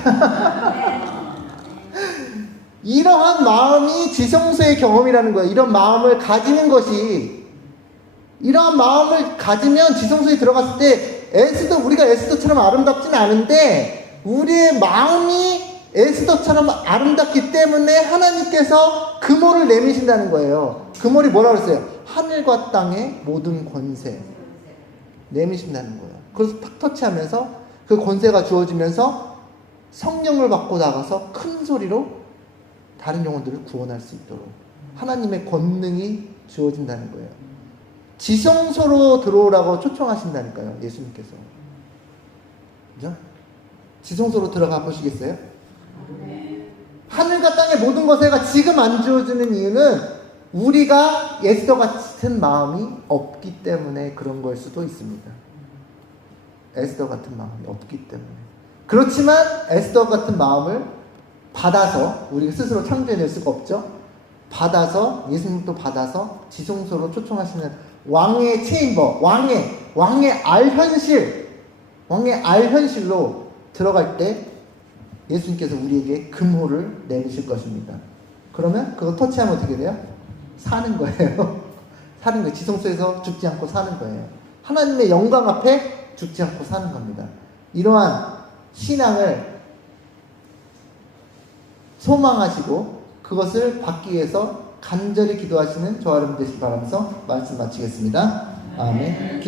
이러한 마음이 지성소의 경험이라는 거예요. 이런 마음을 가지는 것이, 이러한 마음을 가지면 지성소에 들어갔을 때 우리가 에스더처럼 아름답진 않은데 우리의 마음이 에스더처럼 아름답기 때문에 하나님께서 그물을 내미신다는 거예요. 그물이 뭐라고 그랬어요? 하늘과 땅의 모든 권세 내미신다는 거예요. 그래서 탁 터치하면서 그 권세가 주어지면서 성령을 받고 나가서 큰 소리로 다른 영혼들을 구원할 수 있도록 하나님의 권능이 주어진다는 거예요. 지성소로 들어오라고 초청하신다니까요, 예수님께서. 그죠? 지성소로 들어가 보시겠어요? 하늘과 땅의 모든 것에가 지금 안 주어지는 이유는 우리가 에스더 같은 마음이 없기 때문에 그런 걸 수도 있습니다. 에스더 같은 마음이 없기 때문에. 그렇지만 에스더 같은 마음을 받아서 우리가 스스로 창조해낼 수가 없죠. 받아서 예수님도 받아서 지성소로 초청하시는 왕의 체인버, 왕의 알현실로 들어갈 때 예수님께서 우리에게 금호를 내리실 것입니다. 그러면 그거 터치하면 어떻게 돼요? 사는 거예요. 사는 거예요. 지성소에서 죽지 않고 사는 거예요. 하나님의 영광 앞에 죽지 않고 사는 겁니다. 이러한 신앙을 소망하시고 그것을 받기 위해서 간절히 기도하시는 저와 여러분 되시기 바라면서 말씀 마치겠습니다. 아멘.